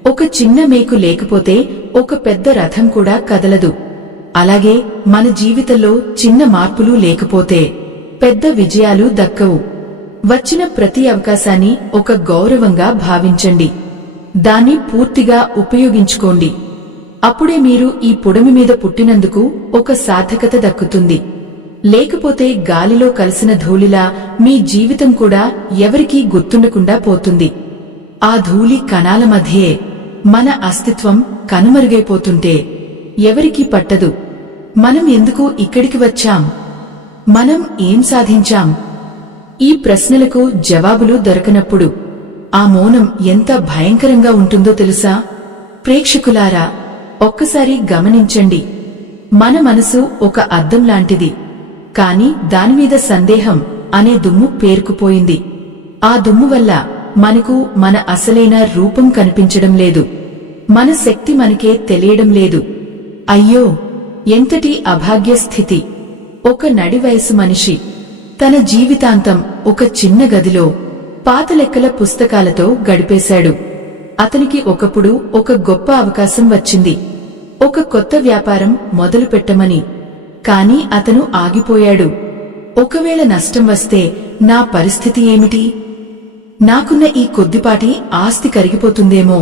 ఒక చిన్న మేకు లేకపోతే ఒక పెద్ద రథం కూడా కదలదు. అలాగే మన జీవితంలో చిన్న మార్పులు లేకపోతే పెద్ద విజయాలు దక్కవు. వచ్చిన ప్రతి అవకాశాన్ని ఒక గౌరవంగా భావించండి. దాన్ని పూర్తిగా ఉపయోగించుకోండి. అప్పుడే మీరు ఈ పుడమి మీద పుట్టినందుకు ఒక సార్థకత దక్కుతుంది. లేకపోతే గాలిలో కలిసిన ధూళిలా మీ జీవితం కూడా ఎవరికీ గుర్తుండకుండా పోతుంది. ఆ ధూళి కణాల మధ్యే మన అస్తిత్వం కనుమరుగైపోతుంటే ఎవరికీ పట్టదు. మనం ఎందుకు ఇక్కడికి వచ్చాం? మనం ఏం సాధించాం? ఈ ప్రశ్నలకు జవాబులు దొరకనప్పుడు ఆ మౌనం ఎంత భయంకరంగా ఉంటుందో తెలుసా? ప్రేక్షకులారా, ఒక్కసారి గమనించండి. మన మనసు ఒక అద్దం లాంటిది. కాని దానిమీద సందేహం అనే దుమ్ము పేరుకుపోయింది. ఆ దుమ్ము వల్ల మనకు మన అసలైన రూపం కనిపించడం లేదు. మన శక్తి మనకే తెలియడం లేదు. అయ్యో, ఎంతటి అభాగ్య స్థితి! ఒక నడి వయసు మనిషి తన జీవితాంతం ఒక చిన్న గదిలో పాత లెక్కల పుస్తకాలతో గడిపేశాడు. అతనికి ఒకప్పుడు ఒక గొప్ప అవకాశం వచ్చింది, ఒక కొత్త వ్యాపారం మొదలు పెట్టమని. కాని అతను ఆగిపోయాడు. ఒకవేళ నష్టం వస్తే నా పరిస్థితి ఏమిటి? నాకున్న ఈ కొద్దిపాటి ఆస్తి కరిగిపోతుందేమో.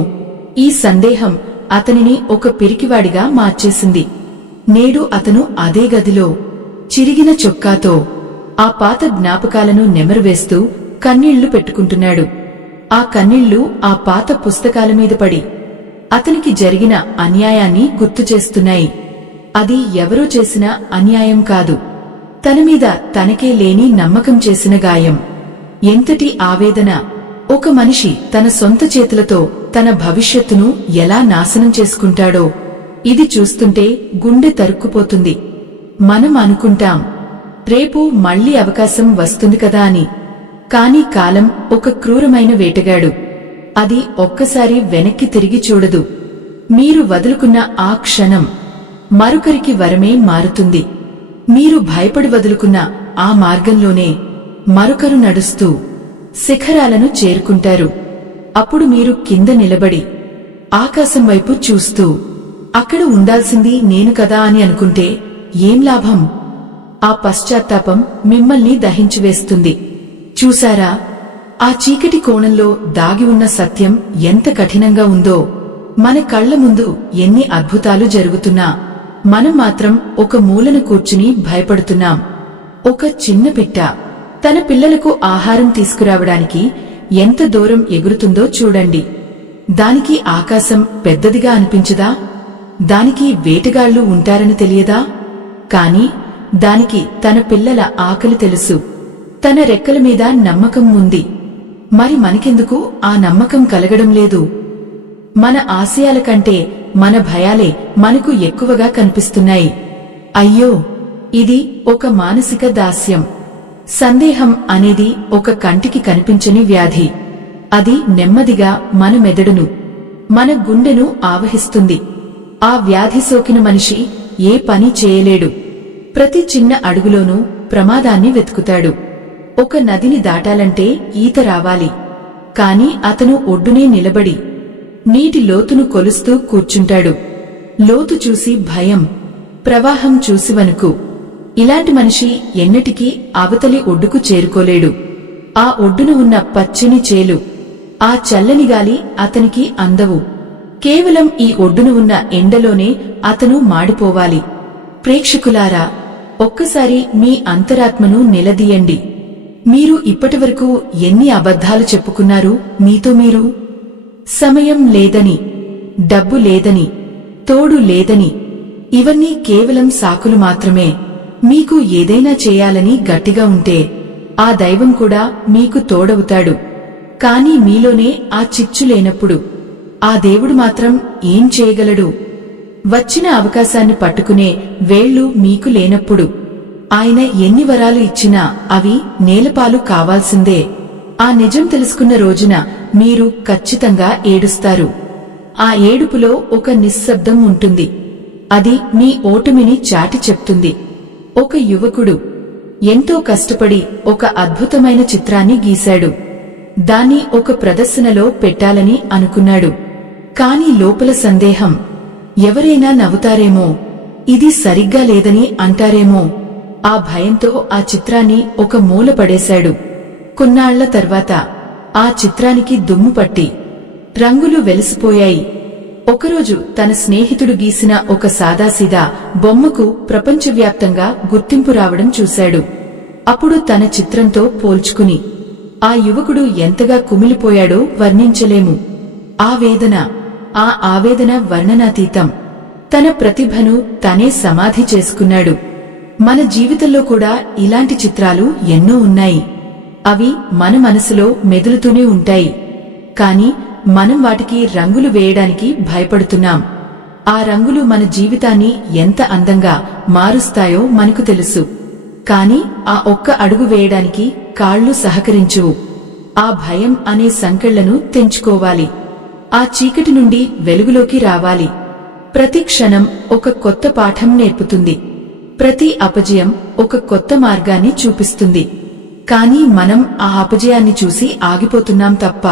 ఈ సందేహం అతనిని ఒక పిరికివాడిగా మార్చేసింది. నేడు అతను అదే గదిలో చిరిగిన చొక్కాతో ఆ పాత జ్ఞాపకాలను నెమరువేస్తూ కన్నీళ్లు పెట్టుకుంటున్నాడు. ఆ కన్నీళ్లు ఆ పాత పుస్తకాల మీద పడి అతనికి జరిగిన అన్యాయాన్ని గుర్తుచేస్తున్నాయి. అది ఎవరో చేసిన అన్యాయం కాదు, తనమీద తనకే లేని నమ్మకం చేసిన గాయం. ఎంతటి ఆవేదన! ఒక మనిషి తన సొంత చేతులతో తన భవిష్యత్తును ఎలా నాశనం చేసుకుంటాడో ఇది చూస్తుంటే గుండె తరుక్కుపోతుంది. మనం అనుకుంటాం, రేపు మళ్లీ అవకాశం వస్తుంది కదా అని. కాని కాలం ఒక క్రూరమైన వేటగాడు. అది ఒక్కసారి వెనక్కి తిరిగి చూడదు. మీరు వదులుకున్న ఆ క్షణం మరొకరికి వరమే మారుతుంది. మీరు భయపడి వదులుకున్న ఆ మార్గంలోనే మరొకరు నడుస్తూ శిఖరాలను చేరుకుంటారు. అప్పుడు మీరు కింద నిలబడి ఆకాశం వైపు చూస్తూ అక్కడ ఉండాల్సింది నేను కదా అని అనుకుంటే ఏం లాభం? ఆ పశ్చాత్తాపం మిమ్మల్ని దహించివేస్తుంది. చూశారా, ఆ చీకటి కోణంలో దాగి ఉన్న సత్యం ఎంత కఠినంగా ఉందో. మన కళ్ల ముందు ఎన్ని అద్భుతాలు జరుగుతున్నా మనం మాత్రం ఒక మూలన కూర్చుని భయపడుతున్నాం. ఒక చిన్న పిట్ట తన పిల్లలకు ఆహారం తీసుకురావడానికి ఎంత దూరం ఎగురుతుందో చూడండి. దానికి ఆకాశం పెద్దదిగా అనిపించదా? దానికి వేటగాళ్లు ఉంటారని తెలియదా? కాని దానికి తన పిల్లల ఆకలి తెలుసు. తన రెక్కల మీద నమ్మకం ఉంది. మరి మనకెందుకు ఆ నమ్మకం కలగడం లేదు? మన ఆశయాల కంటే మన భయాలే మనకు ఎక్కువగా కనిపిస్తున్నాయి. అయ్యో, ఇది ఒక మానసిక దాస్యం. సందేహం అనేది ఒక కంటికి కనిపించని వ్యాధి. అది నెమ్మదిగా మన మెదడును, మన గుండెను ఆవహిస్తుంది. ఆ వ్యాధి సోకిన మనిషి ఏ పని చేయలేడు. ప్రతి చిన్న అడుగులోనూ ప్రమాదాన్ని వెతుకుతాడు. ఒక నదిని దాటాలంటే ఈత రావాలి. కాని అతను ఒడ్డునే నిలబడి నీటి లోతును కొలుస్తూ కూర్చుంటాడు. లోతు చూసి భయం, ప్రవాహం చూసి వణుకు. ఇలాంటి మనిషి ఎన్నటికీ అవతలి ఒడ్డుకు చేరుకోలేడు. ఆ ఒడ్డున ఉన్న పచ్చని చేలు, ఆ చల్లని గాలి అతనికి అందవు. కేవలం ఈ ఒడ్డున ఉన్న ఎండలోనే అతను మాడిపోవాలి. ప్రేక్షకులారా, ఒక్కసారి మీ అంతరాత్మను నిలదీయండి. మీరు ఇప్పటివరకు ఎన్ని అబద్ధాలు చెప్పుకున్నారు మీతో మీరు? సమయం లేదని, డబ్బు లేదని, తోడు లేదని, ఇవన్నీ కేవలం సాకులు మాత్రమే. మీకు ఏదైనా చేయాలని గట్టిగా ఉంటే ఆ దైవం కూడా మీకు తోడవుతాడు. కాని మీలోనే ఆ చిచ్చు లేనప్పుడు ఆ దేవుడు మాత్రం ఏం చేయగలడు? వచ్చిన అవకాశాన్ని పట్టుకునే వేళ్లు మీకు లేనప్పుడు ఆయన ఎన్ని వరాలు ఇచ్చినా అవి నేలపాలు కావాల్సిందే. ఆ నిజం తెలుసుకున్న రోజున మీరు ఖచ్చితంగా ఏడుస్తారు. ఆ ఏడుపులో ఒక నిశ్శబ్దం ఉంటుంది. అది మీ ఓటమిని చాటి చెప్తుంది. ఒక యువకుడు ఎంతో కష్టపడి ఒక అద్భుతమైన చిత్రాన్ని గీశాడు. దాన్ని ఒక ప్రదర్శనలో పెట్టాలని అనుకున్నాడు. కాని లోపల సందేహం, ఎవరైనా నవ్వుతారేమో, ఇది సరిగ్గా లేదని అంటారేమో. ఆ భయంతో ఆ చిత్రాన్ని ఒక మూల పడేశాడు. కొన్నాళ్ల తర్వాత ఆ చిత్రానికి దుమ్ము పట్టి రంగులు వెలిసిపోయాయి. ఒకరోజు తన స్నేహితుడు గీసిన ఒక సాదాసీదా బొమ్మకు ప్రపంచవ్యాప్తంగా గుర్తింపు రావడం చూశాడు. అప్పుడు తన చిత్రంతో పోల్చుకుని ఆ యువకుడు ఎంతగా కుమిలిపోయాడో వర్ణించలేము. ఆ ఆవేదన వర్ణనాతీతం. తన ప్రతిభను తనే సమాధి చేసుకున్నాడు. మన జీవితంలో కూడా ఇలాంటి చిత్రాలు ఎన్నో ఉన్నాయి. అవి మన మనసులో మెదులుతూనే ఉంటాయి. కాని మనం వాటికి రంగులు వేయడానికి భయపడుతున్నాం. ఆ రంగులు మన జీవితాన్ని ఎంత అందంగా మారుస్తాయో మనకు తెలుసు. కాని ఆ ఒక్క అడుగు వేయడానికి కాళ్లు సహకరించువు. ఆ భయం అనే సంకెళ్లను తెంచుకోవాలి. ఆ చీకటి నుండి వెలుగులోకి రావాలి. ప్రతి క్షణం ఒక కొత్త పాఠం నేర్పుతుంది. ప్రతి అపజయం ఒక కొత్త మార్గాన్ని చూపిస్తుంది. కాని మనం ఆ అపజయాన్ని చూసి ఆగిపోతున్నాం తప్ప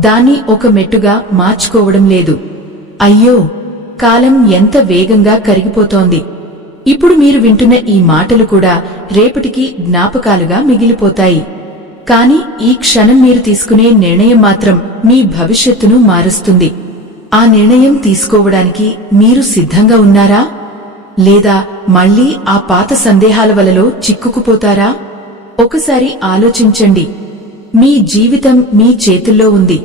దాన్ని ఒక మెట్టుగా మార్చుకోవడం లేదు. అయ్యో, కాలం ఎంత వేగంగా కరిగిపోతోంది. ఇప్పుడు మీరు వింటున్న ఈ మాటలు కూడా రేపటికి జ్ఞాపకాలుగా మిగిలిపోతాయి. కాని ఈ క్షణం మీరు తీసుకునే నిర్ణయం మాత్రం మీ భవిష్యత్తును మారుస్తుంది. ఆ నిర్ణయం తీసుకోవడానికి మీరు సిద్ధంగా ఉన్నారా? లేదా మళ్లీ ఆ పాత సందేహాల వలలో చిక్కుకుపోతారా? ఒకసారి ఆలోచించండి. మీ జీవితం మీ చేతుల్లో ఉంది.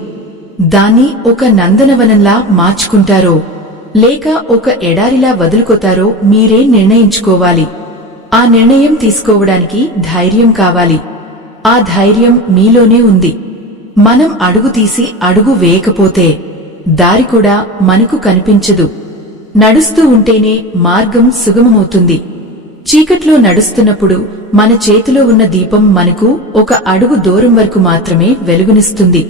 దాన్ని ఒక నందనవనంలా మార్చుకుంటారో లేక ఒక ఎడారిలా వదులుకోతారో మీరే నిర్ణయించుకోవాలి. ఆ నిర్ణయం తీసుకోవడానికి ధైర్యం కావాలి. ఆ ధైర్యం మీలోనే ఉంది. మనం అడుగు తీసి అడుగు వేయకపోతే దారి కూడా మనకు కనిపించదు. నడుస్తూ ఉంటేనే మార్గం సుగమమవుతుంది. చీకట్లో నడుస్తున్నప్పుడు మన చేతిలో ఉన్న దీపం మనకు ఒక అడుగు దూరం వరకు మాత్రమే వెలుగునిస్తుంది.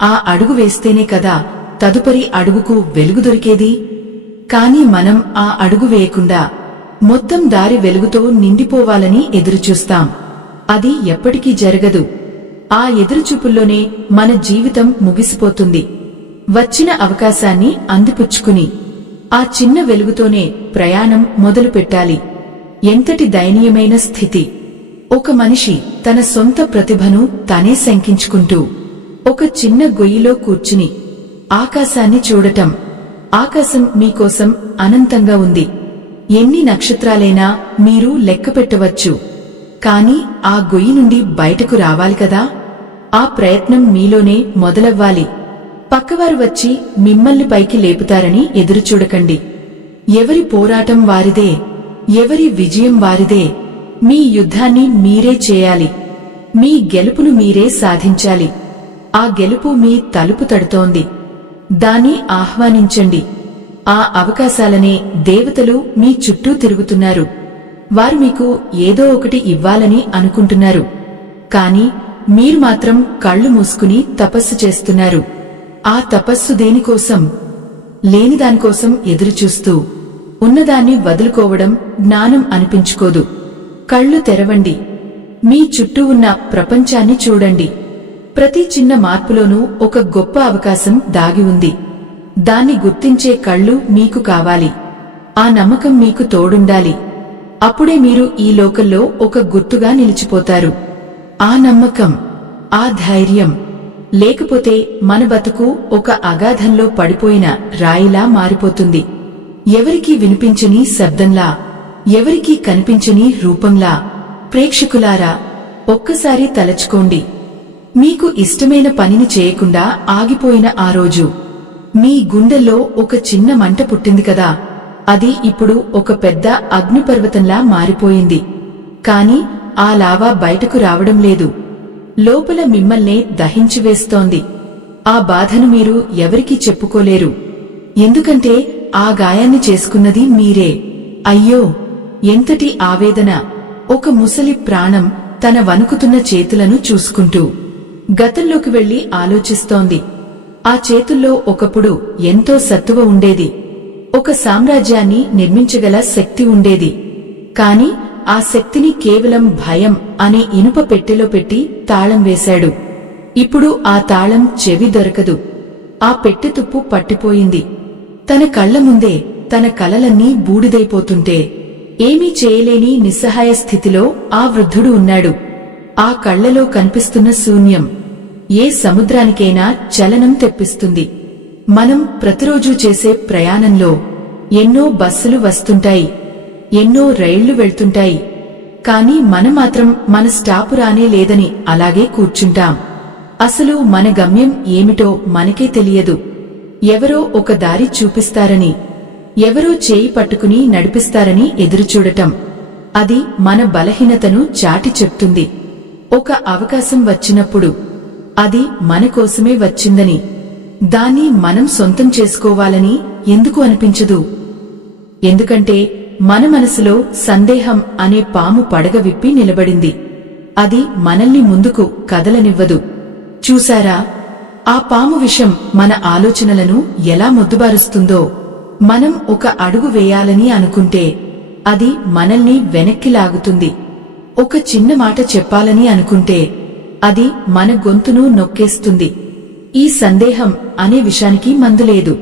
ఆ అడుగు వేస్తేనే కదా తదుపరి అడుగుకు వెలుగు దొరికేది. కాని మనం ఆ అడుగు వేయకుండా మొత్తం దారి వెలుగుతో నిండిపోవాలని ఎదురుచూస్తాం. అది ఎప్పటికీ జరగదు. ఆ ఎదురుచూపుల్లోనే మన జీవితం ముగిసిపోతుంది. వచ్చిన అవకాశాన్ని అందిపుచ్చుకుని ఆ చిన్న వెలుగుతోనే ప్రయాణం మొదలుపెట్టాలి. ఎంతటి దయనీయమైన స్థితి! ఒక మనిషి తన సొంత ప్రతిభను తానే శంకించుకుంటూ ఒక చిన్న గొయ్యిలో కూర్చుని ఆకాశాన్ని చూడటం. ఆకాశం మీకోసం అనంతంగా ఉంది. ఎన్ని నక్షత్రాలైనా మీరు లెక్కపెట్టవచ్చు. కాని ఆ గొయ్యి నుండి బయటకు రావాలి కదా! ఆ ప్రయత్నం మీలోనే మొదలవ్వాలి. పక్కవారు వచ్చి మిమ్మల్ని పైకి లేపుతారని ఎదురుచూడకండి. ఎవరి పోరాటం వారిదే, ఎవరి విజయం వారిదే. మీ యుద్ధాన్ని మీరే చేయాలి. మీ గెలుపును మీరే సాధించాలి. ఆ గెలుపు మీ తలుపు తడుతోంది. దాన్ని ఆహ్వానించండి. ఆ అవకాశాలనే దేవతలు మీ చుట్టూ తిరుగుతున్నారు. వారు మీకు ఏదో ఒకటి ఇవ్వాలని అనుకుంటున్నారు. కాని మీరు మాత్రం కళ్ళు మూసుకుని తపస్సు చేస్తున్నారు. ఆ తపస్సు దేనికోసం? లేనిదానికోసం ఎదురుచూస్తూ ఉన్నదాన్ని వదులుకోవడం జ్ఞానం అనిపించుకోదు. కళ్ళు తెరవండి. మీ చుట్టూ ఉన్న ప్రపంచాన్ని చూడండి. ప్రతి చిన్న మార్పులోనూ ఒక గొప్ప అవకాశం దాగి ఉంది. దాన్ని గుర్తించే కళ్ళు మీకు కావాలి. ఆ నమ్మకం మీకు తోడుండాలి. అప్పుడే మీరు ఈ లోకంలో ఒక గుర్తుగా నిలిచిపోతారు. ఆ నమ్మకం, ఆ ధైర్యం లేకపోతే మన బతుకు ఒక అగాధంలో పడిపోయిన రాయిలా మారిపోతుంది. ఎవరికీ వినిపించని శబ్దంలా, ఎవరికీ కనిపించని రూపంలా. ప్రేక్షకులారా, ఒక్కసారి తలచుకోండి. మీకు ఇష్టమైన పనిని చేయకుండా ఆగిపోయిన ఆ రోజు మీ గుండెల్లో ఒక చిన్న మంట పుట్టింది కదా! అది ఇప్పుడు ఒక పెద్ద అగ్నిపర్వతంలా మారిపోయింది. కాని ఆ లావా బయటకు రావడం లేదు. లోపల మిమ్మల్నే దహించివేస్తోంది. ఆ బాధను మీరు ఎవరికీ చెప్పుకోలేరు. ఎందుకంటే ఆ గాయాన్ని చేసుకున్నది మీరే. అయ్యో, ఎంతటి ఆవేదన! ఒక ముసలి ప్రాణం తన వణుకుతున్న చేతులను చూసుకుంటూ గతంలోకి వెళ్లి ఆలోచిస్తోంది. ఆ చేతుల్లో ఒకప్పుడు ఎంతో సత్తువ ఉండేది. ఒక సామ్రాజ్యాన్ని నిర్మించగల శక్తి ఉండేది. కాని ఆ శక్తిని కేవలం భయం అనే ఇనుప పెట్టెలో పెట్టి తాళం వేశాడు. ఇప్పుడు ఆ తాళం చెవి దొరకదు. ఆ పెట్టె తుప్పు పట్టిపోయింది. తన కళ్ల ముందే తన కలలన్నీ బూడిదైపోతుంటే ఏమీ చేయలేని నిస్సహాయ స్థితిలో ఆ వృద్ధుడు ఉన్నాడు. ఆ కళ్లలో కనిపిస్తున్న శూన్యం ఏ సముద్రానికైనా చలనం తెప్పిస్తుంది. మనం ప్రతిరోజూ చేసే ప్రయాణంలో ఎన్నో బస్సులు వస్తుంటాయి, ఎన్నో రైళ్లు వెళ్తుంటాయి. కాని మనం మాత్రం మన స్టాపు రానే లేదని అలాగే కూర్చుంటాం. అసలు మన గమ్యం ఏమిటో మనకే తెలియదు. ఎవరో ఒక దారి చూపిస్తారని, ఎవరో చేయి పట్టుకుని నడిపిస్తారని ఎదురుచూడటం, అది మన బలహీనతను చాటి చెప్తుంది. ఒక అవకాశం వచ్చినప్పుడు అది మన కోసమే వచ్చిందని, దాన్ని మనం సొంతం చేసుకోవాలని ఎందుకు అనిపించదు? ఎందుకంటే మన మనసులో సందేహం అనే పాము పడగ విప్పి నిలబడింది. అది మనల్ని ముందుకు కదలనివ్వదు. చూశారా, ఆ పాము విషం మన ఆలోచనలను ఎలా మొద్దుబారుస్తుందో? మనం ఒక అడుగు వేయాలని అనుకుంటే అది మనల్ని వెనక్కి లాగుతుంది. ఒక చిన్న మాట చెప్పాలని అనుకుంటే అది మన గొంతును నొక్కేస్తుంది. ఈ సందేహం అనే విషానికి మందులేదు.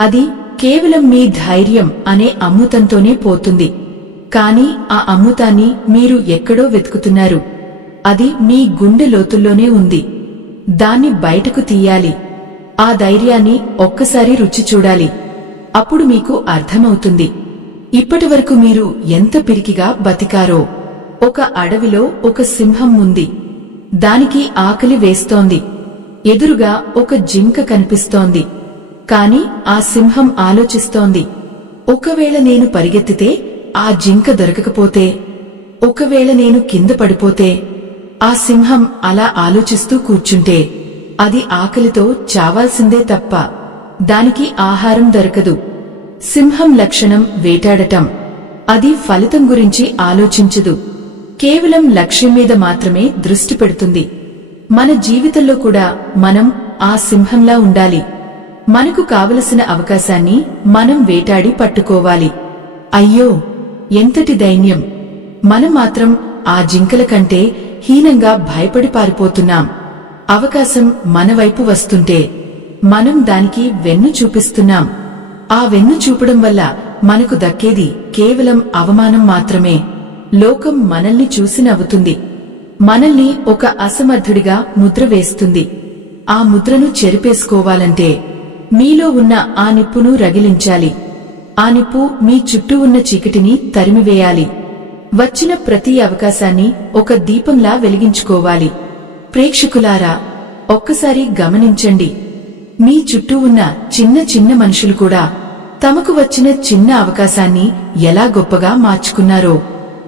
అది కేవలం మీ ధైర్యం అనే అమృతంతోనే పోతుంది. కాని ఆ అమృతాన్ని మీరు ఎక్కడో వెతుకుతున్నారు. అది మీ గుండె లోతుల్లోనే ఉంది. దాన్ని బయటకు తీయాలి. ఆ ధైర్యాన్ని ఒక్కసారి రుచి చూడాలి. అప్పుడు మీకు అర్థమవుతుంది ఇప్పటివరకు మీరు ఎంత పిరికిగా బతికారో. ఒక అడవిలో ఒక సింహం ఉంది. దానికి ఆకలి వేస్తోంది. ఎదురుగా ఒక జింక కనిపిస్తోంది. కాని ఆ సింహం ఆలోచిస్తోంది, ఒకవేళ నేను పరిగెత్తితే ఆ జింక దొరకకపోతే, ఒకవేళ నేను కింద పడిపోతే. ఆ సింహం అలా ఆలోచిస్తూ కూర్చుంటే అది ఆకలితో చావాల్సిందే తప్ప దానికి ఆహారం దొరకదు. సింహం లక్షణం వేటాడటం. అది ఫలితం గురించి ఆలోచించదు. కేవలం లక్ష్యం మీద మాత్రమే దృష్టి పెడుతుంది. మన జీవితంలో కూడా మనం ఆ సింహంలా ఉండాలి. మనకు కావలసిన అవకాశాన్ని మనం వేటాడి పట్టుకోవాలి. అయ్యో, ఎంతటి దైన్యం! మనం మాత్రం ఆ జింకల కంటే హీనంగా భయపడి పారిపోతున్నాం. అవకాశం మన వైపు వస్తుంటే మనం దానికి వెన్ను చూపిస్తున్నాం. ఆ వెన్ను చూపడం వల్ల మనకు దక్కేది కేవలం అవమానం మాత్రమే. లోకం మనల్ని చూసి నవ్వుతుంది. మనల్ని ఒక అసమర్థుడిగా ముద్ర వేస్తుంది. ఆ ముద్రను చెరిపేసుకోవాలంటే మీలో ఉన్న ఆ నిప్పును రగిలించాలి. ఆ నిప్పు మీ చుట్టూ ఉన్న చీకటిని తరిమివేయాలి. వచ్చిన ప్రతి అవకాశాన్ని ఒక దీపంలా వెలిగించుకోవాలి. ప్రేక్షకులారా, ఒక్కసారి గమనించండి. మీ చుట్టూ ఉన్న చిన్న చిన్న మనుషులు కూడా తమకు వచ్చిన చిన్న అవకాశాన్ని ఎలా గొప్పగా మార్చుకున్నారో.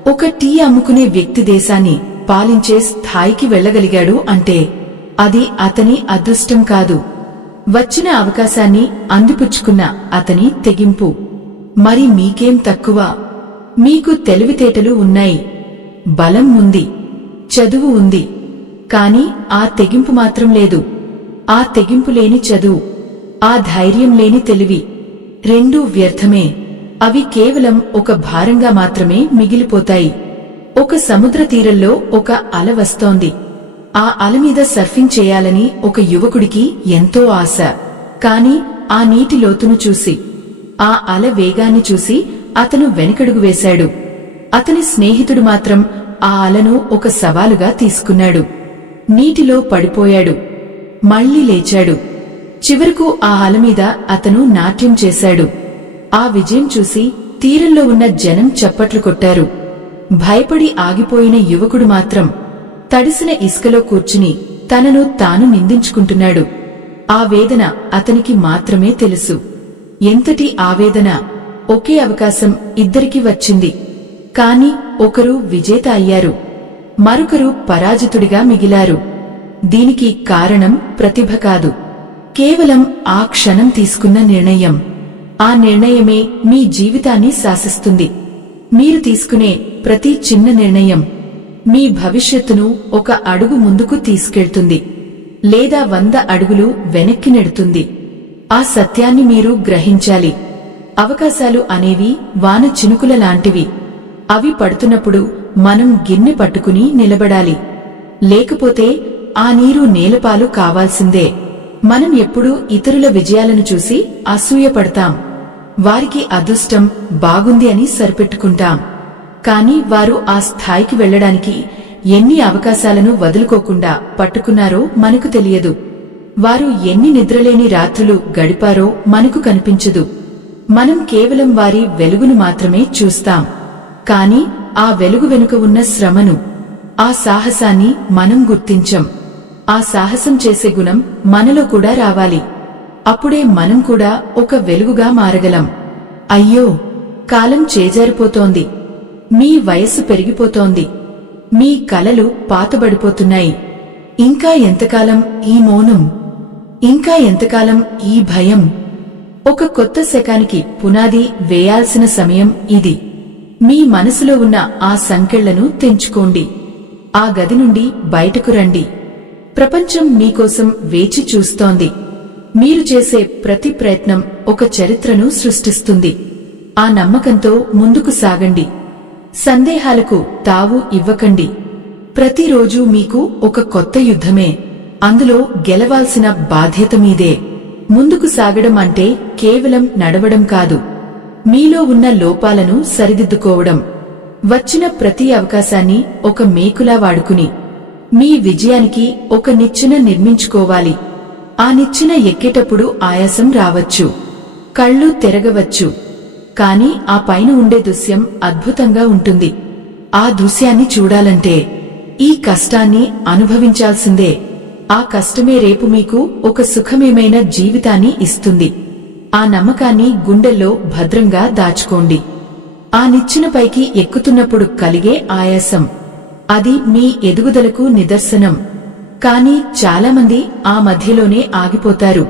ఒక టీ అమ్ముకునే వ్యక్తి దేశాన్ని పాలించే స్థాయికి వెళ్లగలిగాడు అంటే అది అతని అదృష్టం కాదు, వచ్చిన అవకాశాన్ని అందిపుచ్చుకున్న అతని తెగింపు. మరి మీకేం తక్కువ? మీకు తెలివితేటలు ఉన్నాయి, బలం ఉంది, చదువు ఉంది. కాని ఆ తెగింపు మాత్రం లేదు. ఆ తెగింపు లేని చదువు, ఆ ధైర్యం లేని తెలివి రెండూ వ్యర్థమే. అవి కేవలం ఒక భారంగా మాత్రమే మిగిలిపోతాయి. ఒక సముద్ర తీరంలో ఒక అల వస్తోంది. ఆ అల మీద సర్ఫింగ్ చేయాలని ఒక యువకుడికి ఎంతో ఆశ. కాని ఆ నీటి లోతును చూసి, ఆ అల వేగాన్ని చూసి అతను వెనకడుగు వేశాడు. అతని స్నేహితుడు మాత్రం ఆ అలను ఒక సవాలుగా తీసుకున్నాడు. నీటిలో పడిపోయాడు, మళ్లీ లేచాడు. చివరకు ఆ అల మీద అతను నాట్యం చేశాడు. ఆ విజయం చూసి తీరంలో ఉన్న జనం చప్పట్లు కొట్టారు. భయపడి ఆగిపోయిన యువకుడు మాత్రం తడిసిన ఇసుకలో కూర్చుని తనను తాను నిందించుకుంటున్నాడు. ఆ వేదన అతనికి మాత్రమే తెలుసు. ఎంతటి ఆవేదన! ఒకే అవకాశం ఇద్దరికి వచ్చింది. కాని ఒకరు విజేత అయ్యారు, మరొకరు పరాజితుడిగా మిగిలారు. దీనికి కారణం ప్రతిభ కాదు, కేవలం ఆ క్షణం తీసుకున్న నిర్ణయం. ఆ నిర్ణయమే మీ జీవితాన్ని శాసిస్తుంది. మీరు తీసుకునే ప్రతి చిన్న నిర్ణయం మీ భవిష్యత్తును ఒక అడుగు ముందుకు తీసుకెళ్తుంది, లేదా 100 అడుగులు వెనక్కి నెడుతుంది. ఆ సత్యాన్ని మీరు గ్రహించాలి. అవకాశాలు అనేవి వాన చినుకుల లాంటివి. అవి పడుతున్నప్పుడు మనం గిన్నె పట్టుకుని నిలబడాలి. లేకపోతే ఆ నీరు నేలపాలు కావాల్సిందే. మనం ఎప్పుడూ ఇతరుల విజయాలను చూసి అసూయపడతాం. వారికి అదృష్టం బాగుంది అని సరిపెట్టుకుంటాం. కాని వారు ఆ స్థాయికి వెళ్లడానికి ఎన్ని అవకాశాలను వదులుకోకుండా పట్టుకున్నారో మనకు తెలియదు. వారు ఎన్ని నిద్రలేని రాత్రులు గడిపారో మనకు కనిపించదు. మనం కేవలం వారి వెలుగును మాత్రమే చూస్తాం. కాని ఆ వెలుగు వెనుక ఉన్న శ్రమను, ఆ సాహసాన్ని మనం గుర్తించం. ఆ సాహసం చేసే గుణం మనలో కూడా రావాలి. అప్పుడే మనం కూడా ఒక వెలుగుగా మారగలం. అయ్యో, కాలం చేజారిపోతోంది. మీ వయస్సు పెరిగిపోతోంది. మీ కలలు పాతబడిపోతున్నాయి. ఇంకా ఎంతకాలం ఈ మౌనం? ఇంకా ఎంతకాలం ఈ భయం? ఒక కొత్త శకానికి పునాది వేయాల్సిన సమయం ఇది. మీ మనసులో ఉన్న ఆ సంకెళ్లను తెంచుకోండి. ఆ గది నుండి బయటకు రండి. ప్రపంచం మీకోసం వేచి చూస్తోంది. మీరు చేసే ప్రతి ప్రయత్నం ఒక చరిత్రను సృష్టిస్తుంది. ఆ నమ్మకంతో ముందుకు సాగండి. సందేహాలకు తావు ఇవ్వకండి. ప్రతిరోజూ మీకు ఒక కొత్త యుద్ధమే. అందులో గెలవాల్సిన బాధ్యత మీదే. ముందుకు సాగడం అంటే కేవలం నడవడం కాదు, మీలో ఉన్న లోపాలను సరిదిద్దుకోవడం. వచ్చిన ప్రతి అవకాశాన్ని ఒక మేకులా వాడుకుని మీ విజయానికి ఒక నిచ్చెన నిర్మించుకోవాలి. ఆ నిచ్చెన ఎక్కేటప్పుడు ఆయాసం రావచ్చు, కళ్ళు తిరగవచ్చు, కాని ఆ పైన ఉండే దృశ్యం అద్భుతంగా ఉంటుంది. ఆ దృశ్యాన్ని చూడాలంటే ఈ కష్టాన్ని అనుభవించాల్సిందే. ఆ కష్టమే రేపు మీకు ఒక సుఖమేమైన జీవితాన్ని ఇస్తుంది. ఆ నమ్మకాన్ని గుండెల్లో భద్రంగా దాచుకోండి. ఆ నిచ్చెనపైకి ఎక్కుతున్నప్పుడు కలిగే ఆయాసం, అది మీ ఎదుగుదలకు నిదర్శనం. కాని చాలామంది ఆ మధ్యలోనే ఆగిపోతారు.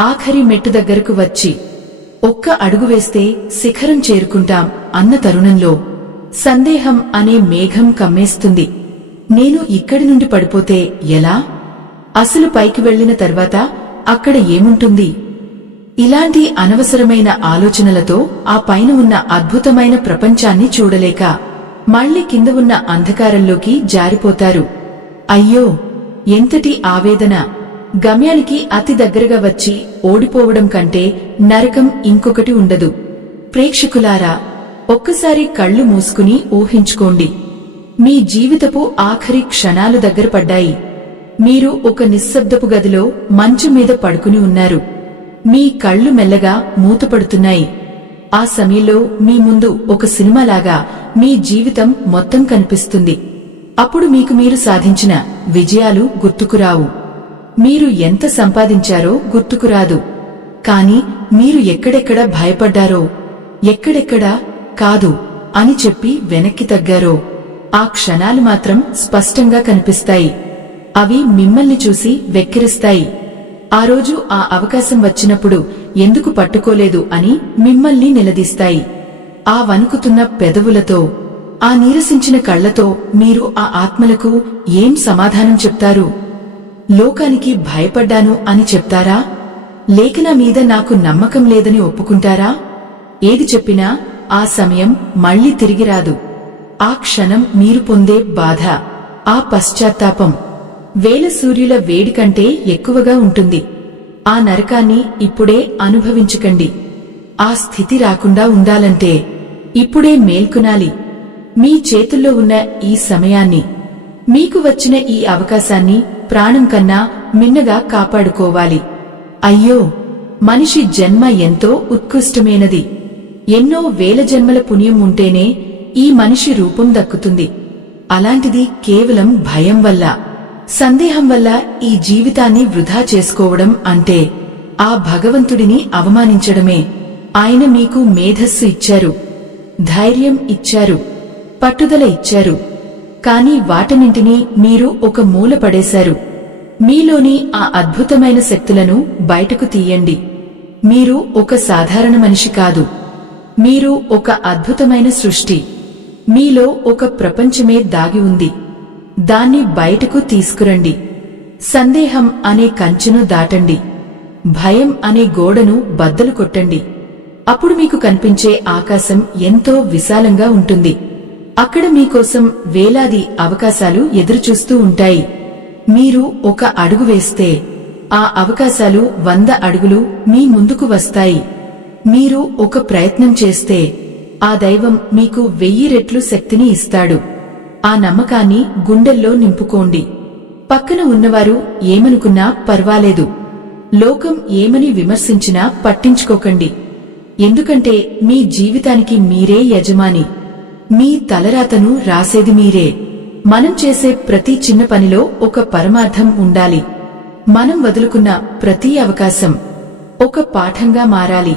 ఆఖరి మెట్టు దగ్గరకు వచ్చి ఒక్క అడుగు వేస్తే శిఖరం చేరుకుంటాం అన్న తరుణంలో సందేహం అనే మేఘం కమ్మేస్తుంది. నేను ఇక్కడి నుండి పడిపోతే ఎలా? అసలు పైకి వెళ్లిన తర్వాత అక్కడ ఏముంటుంది? ఇలాంటి అనవసరమైన ఆలోచనలతో ఆ పైన ఉన్న అద్భుతమైన ప్రపంచాన్ని చూడలేక మళ్లీ కింద ఉన్న అంధకారంలోకి జారిపోతారు. అయ్యో, ఎంతటి ఆవేదన! గమ్యానికి అతి దగ్గరగా వచ్చి ఓడిపోవడం కంటే నరకం ఇంకొకటి ఉండదు. ప్రేక్షకులారా, ఒక్కసారి కళ్ళు మూసుకుని ఊహించుకోండి. మీ జీవితపు ఆఖరి క్షణాలు దగ్గర పడ్డాయి. మీరు ఒక నిశ్శబ్దపు గదిలో మంచం మీద పడుకుని ఉన్నారు. మీ కళ్ళు మెల్లగా మూతపడుతున్నాయి. ఆ సమయంలో మీ ముందు ఒక సినిమాలాగా మీ జీవితం మొత్తం కనిపిస్తుంది. అప్పుడు మీకు మీరు సాధించిన విజయాలు గుర్తుకురావు. మీరు ఎంత సంపాదించారో గుర్తుకురాదు. కాని మీరు ఎక్కడెక్కడ భయపడ్డారో, ఎక్కడెక్కడా కాదు అని చెప్పి వెనక్కి తగ్గారో ఆ క్షణాలు మాత్రం స్పష్టంగా కనిపిస్తాయి. అవి మిమ్మల్ని చూసి వెక్కిరిస్తాయి. ఆ రోజు ఆ అవకాశం వచ్చినప్పుడు ఎందుకు పట్టుకోలేదు అని మిమ్మల్ని నిలదీస్తాయి. ఆ వణుకుతున్న పెదవులతో, ఆ నీరసించిన కళ్లతో మీరు ఆ ఆత్మలకు ఏం సమాధానం చెప్తారు? లోకానికి భయపడ్డాను అని చెప్తారా? లేక నా మీద నాకు నమ్మకం లేదని ఒప్పుకుంటారా? ఏది చెప్పినా ఆ సమయం మళ్లీ తిరిగిరాదు. ఆ క్షణం మీరు పొందే బాధ, ఆ పశ్చాత్తాపం వేల సూర్యుల వేడి కంటే ఎక్కువగా ఉంటుంది. ఆ నరకాన్ని ఇప్పుడే అనుభవించకండి. ఆ స్థితి రాకుండా ఉండాలంటే ఇప్పుడే మేల్కొనాలి. మీ చేతుల్లో ఉన్న ఈ సమయాన్ని, మీకు వచ్చిన ఈ అవకాశాన్ని ప్రాణం కన్నా మిన్నగా కాపాడుకోవాలి. అయ్యో, మనిషి జన్మ ఎంతో ఉత్కృష్టమైనది. ఎన్నో వేల జన్మల పుణ్యం ఉంటేనే ఈ మనిషి రూపం దక్కుతుంది. అలాంటిది కేవలం భయం వల్ల, సందేహం వల్ల ఈ జీవితాన్ని వృధా చేసుకోవడం అంటే ఆ భగవంతుడిని అవమానించడమే. ఆయన మీకు మేధస్సు ఇచ్చారు, ధైర్యం ఇచ్చారు, పట్టుదల ఇచ్చారు. కాని వాటన్నింటినీ మీరు ఒక మూల పడేశారు. మీలోని ఆ అద్భుతమైన శక్తులను బయటకు తీయండి. మీరు ఒక సాధారణ మనిషి కాదు. మీరు ఒక అద్భుతమైన సృష్టి. మీలో ఒక ప్రపంచమే దాగి ఉంది. దాన్ని బయటకు తీసుకురండి. సందేహం అనే కంచెను దాటండి. భయం అనే గోడను బద్దలు కొట్టండి. అప్పుడు మీకు కనిపించే ఆకాశం ఎంతో విశాలంగా ఉంటుంది. అక్కడ మీకోసం వేలాది అవకాశాలు ఎదురుచూస్తూ ఉంటాయి. మీరు ఒక అడుగు వేస్తే ఆ అవకాశాలు 100 అడుగులు మీ ముందుకు వస్తాయి. మీరు ఒక ప్రయత్నం చేస్తే ఆ దైవం మీకు 1000 రెట్లు శక్తిని ఇస్తాడు. ఆ నమ్మకాన్ని గుండెల్లో నింపుకోండి. పక్కన ఉన్నవారు ఏమనుకున్నా పర్వాలేదు. లోకం ఏమని విమర్శించినా పట్టించుకోకండి. ఎందుకంటే మీ జీవితానికి మీరే యజమాని. మీ తలరాతను రాసేది మీరే. మనం చేసే ప్రతి చిన్న పనిలో ఒక పరమార్థం ఉండాలి. మనం వదులుకున్న ప్రతి అవకాశం ఒక పాఠంగా మారాలి.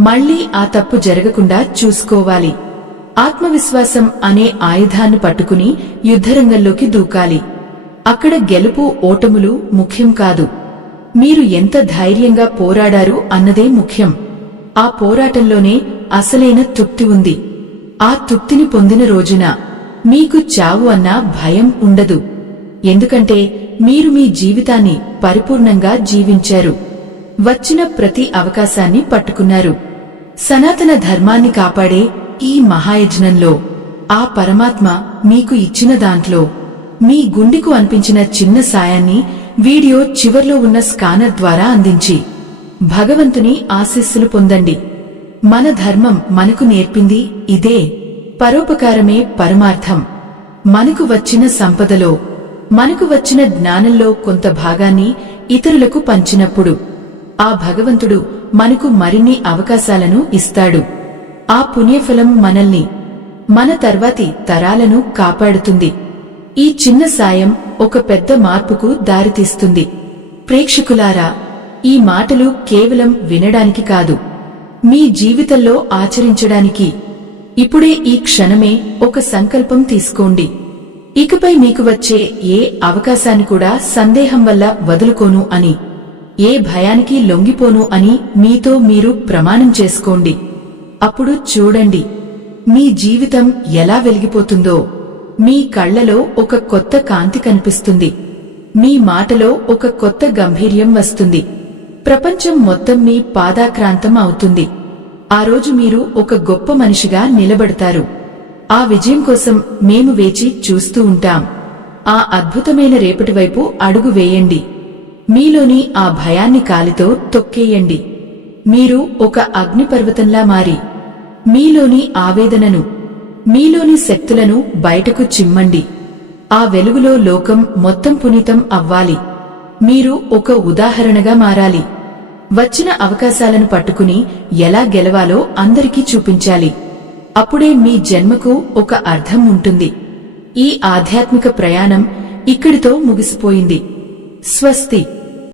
మళ్లీ ఆ తప్పు జరగకుండా చూసుకోవాలి. ఆత్మవిశ్వాసం అనే ఆయుధాన్ని పట్టుకుని యుద్ధరంగంలోకి దూకాలి. అక్కడ గెలుపు ఓటములు ముఖ్యం కాదు. మీరు ఎంత ధైర్యంగా పోరాడారు అన్నదే ముఖ్యం. ఆ పోరాటంలోనే అసలైన తృప్తి ఉంది. ఆ తృప్తిని పొందిన రోజున మీకు చావు అన్న భయం ఉండదు. ఎందుకంటే మీరు మీ జీవితాన్ని పరిపూర్ణంగా జీవించారు. వచ్చిన ప్రతి అవకాశాన్ని పట్టుకున్నారు. సనాతన ధర్మాన్ని కాపాడే ఈ మహాయజ్ఞంలో ఆ పరమాత్మ మీకు ఇచ్చిన దాంట్లో మీ గుండెకు అనిపించిన చిన్న సాయాన్ని వీడియో చివర్లో ఉన్న స్కానర్ ద్వారా అందించి భగవంతుని ఆశీస్సులు పొందండి. మన ధర్మం మనకు నేర్పింది ఇదే. పరోపకారమే పరమార్థం. మనకు వచ్చిన సంపదలో మనకు వచ్చిన జ్ఞానంలో కొంత భాగాన్ని ఇతరులకు పంచినప్పుడు ఆ భగవంతుడు మనకు మరిన్ని అవకాశాలను ఇస్తాడు. ఆ పుణ్యఫలం మనల్ని, మన తర్వాతి తరాలను కాపాడుతుంది. ఈ చిన్న సాయం ఒక పెద్ద మార్పుకు దారితీస్తుంది. ప్రేక్షకులారా, ఈ మాటలు కేవలం వినడానికి కాదు, మీ జీవితంలో ఆచరించడానికి. ఇప్పుడే ఈ క్షణమే ఒక సంకల్పం తీసుకోండి. ఇకపై మీకు వచ్చే ఏ అవకాశాన్ని కూడా సందేహం వల్ల వదులుకోను అని, ఏ భయానికి లొంగిపోను అని మీతో మీరు ప్రమాణం చేసుకోండి. అప్పుడు చూడండి, మీ జీవితం ఎలా వెలిగిపోతుందో. మీ కళ్లలో ఒక కొత్త కాంతి కనిపిస్తుంది. మీ మాటలో ఒక కొత్త గంభీర్యం వస్తుంది. ప్రపంచం మొత్తం మీ పాదాక్రాంతం అవుతుంది. ఆ రోజు మీరు ఒక గొప్ప మనిషిగా నిలబడతారు. ఆ విజయం కోసం మేము వేచి చూస్తూ ఉంటాం. ఆ అద్భుతమైన రేపటి వైపు అడుగు వేయండి. మీలోని ఆ భయాన్ని కాలితో తొక్కేయండి. మీరు ఒక అగ్నిపర్వతంలా మారి మీలోని ఆవేదనను, మీలోని శక్తులను బయటకు చిమ్మండి. ఆ వెలుగులో లోకం మొత్తం పునీతం అవ్వాలి. మీరు ఒక ఉదాహరణగా మారాలి. వచ్చిన అవకాశాలను పట్టుకుని ఎలా గెలవాలో అందరికీ చూపించాలి. అప్పుడే మీ జన్మకు ఒక అర్థం ఉంటుంది. ఈ ఆధ్యాత్మిక ప్రయాణం ఇక్కడితో ముగిసిపోయింది. స్వస్తి.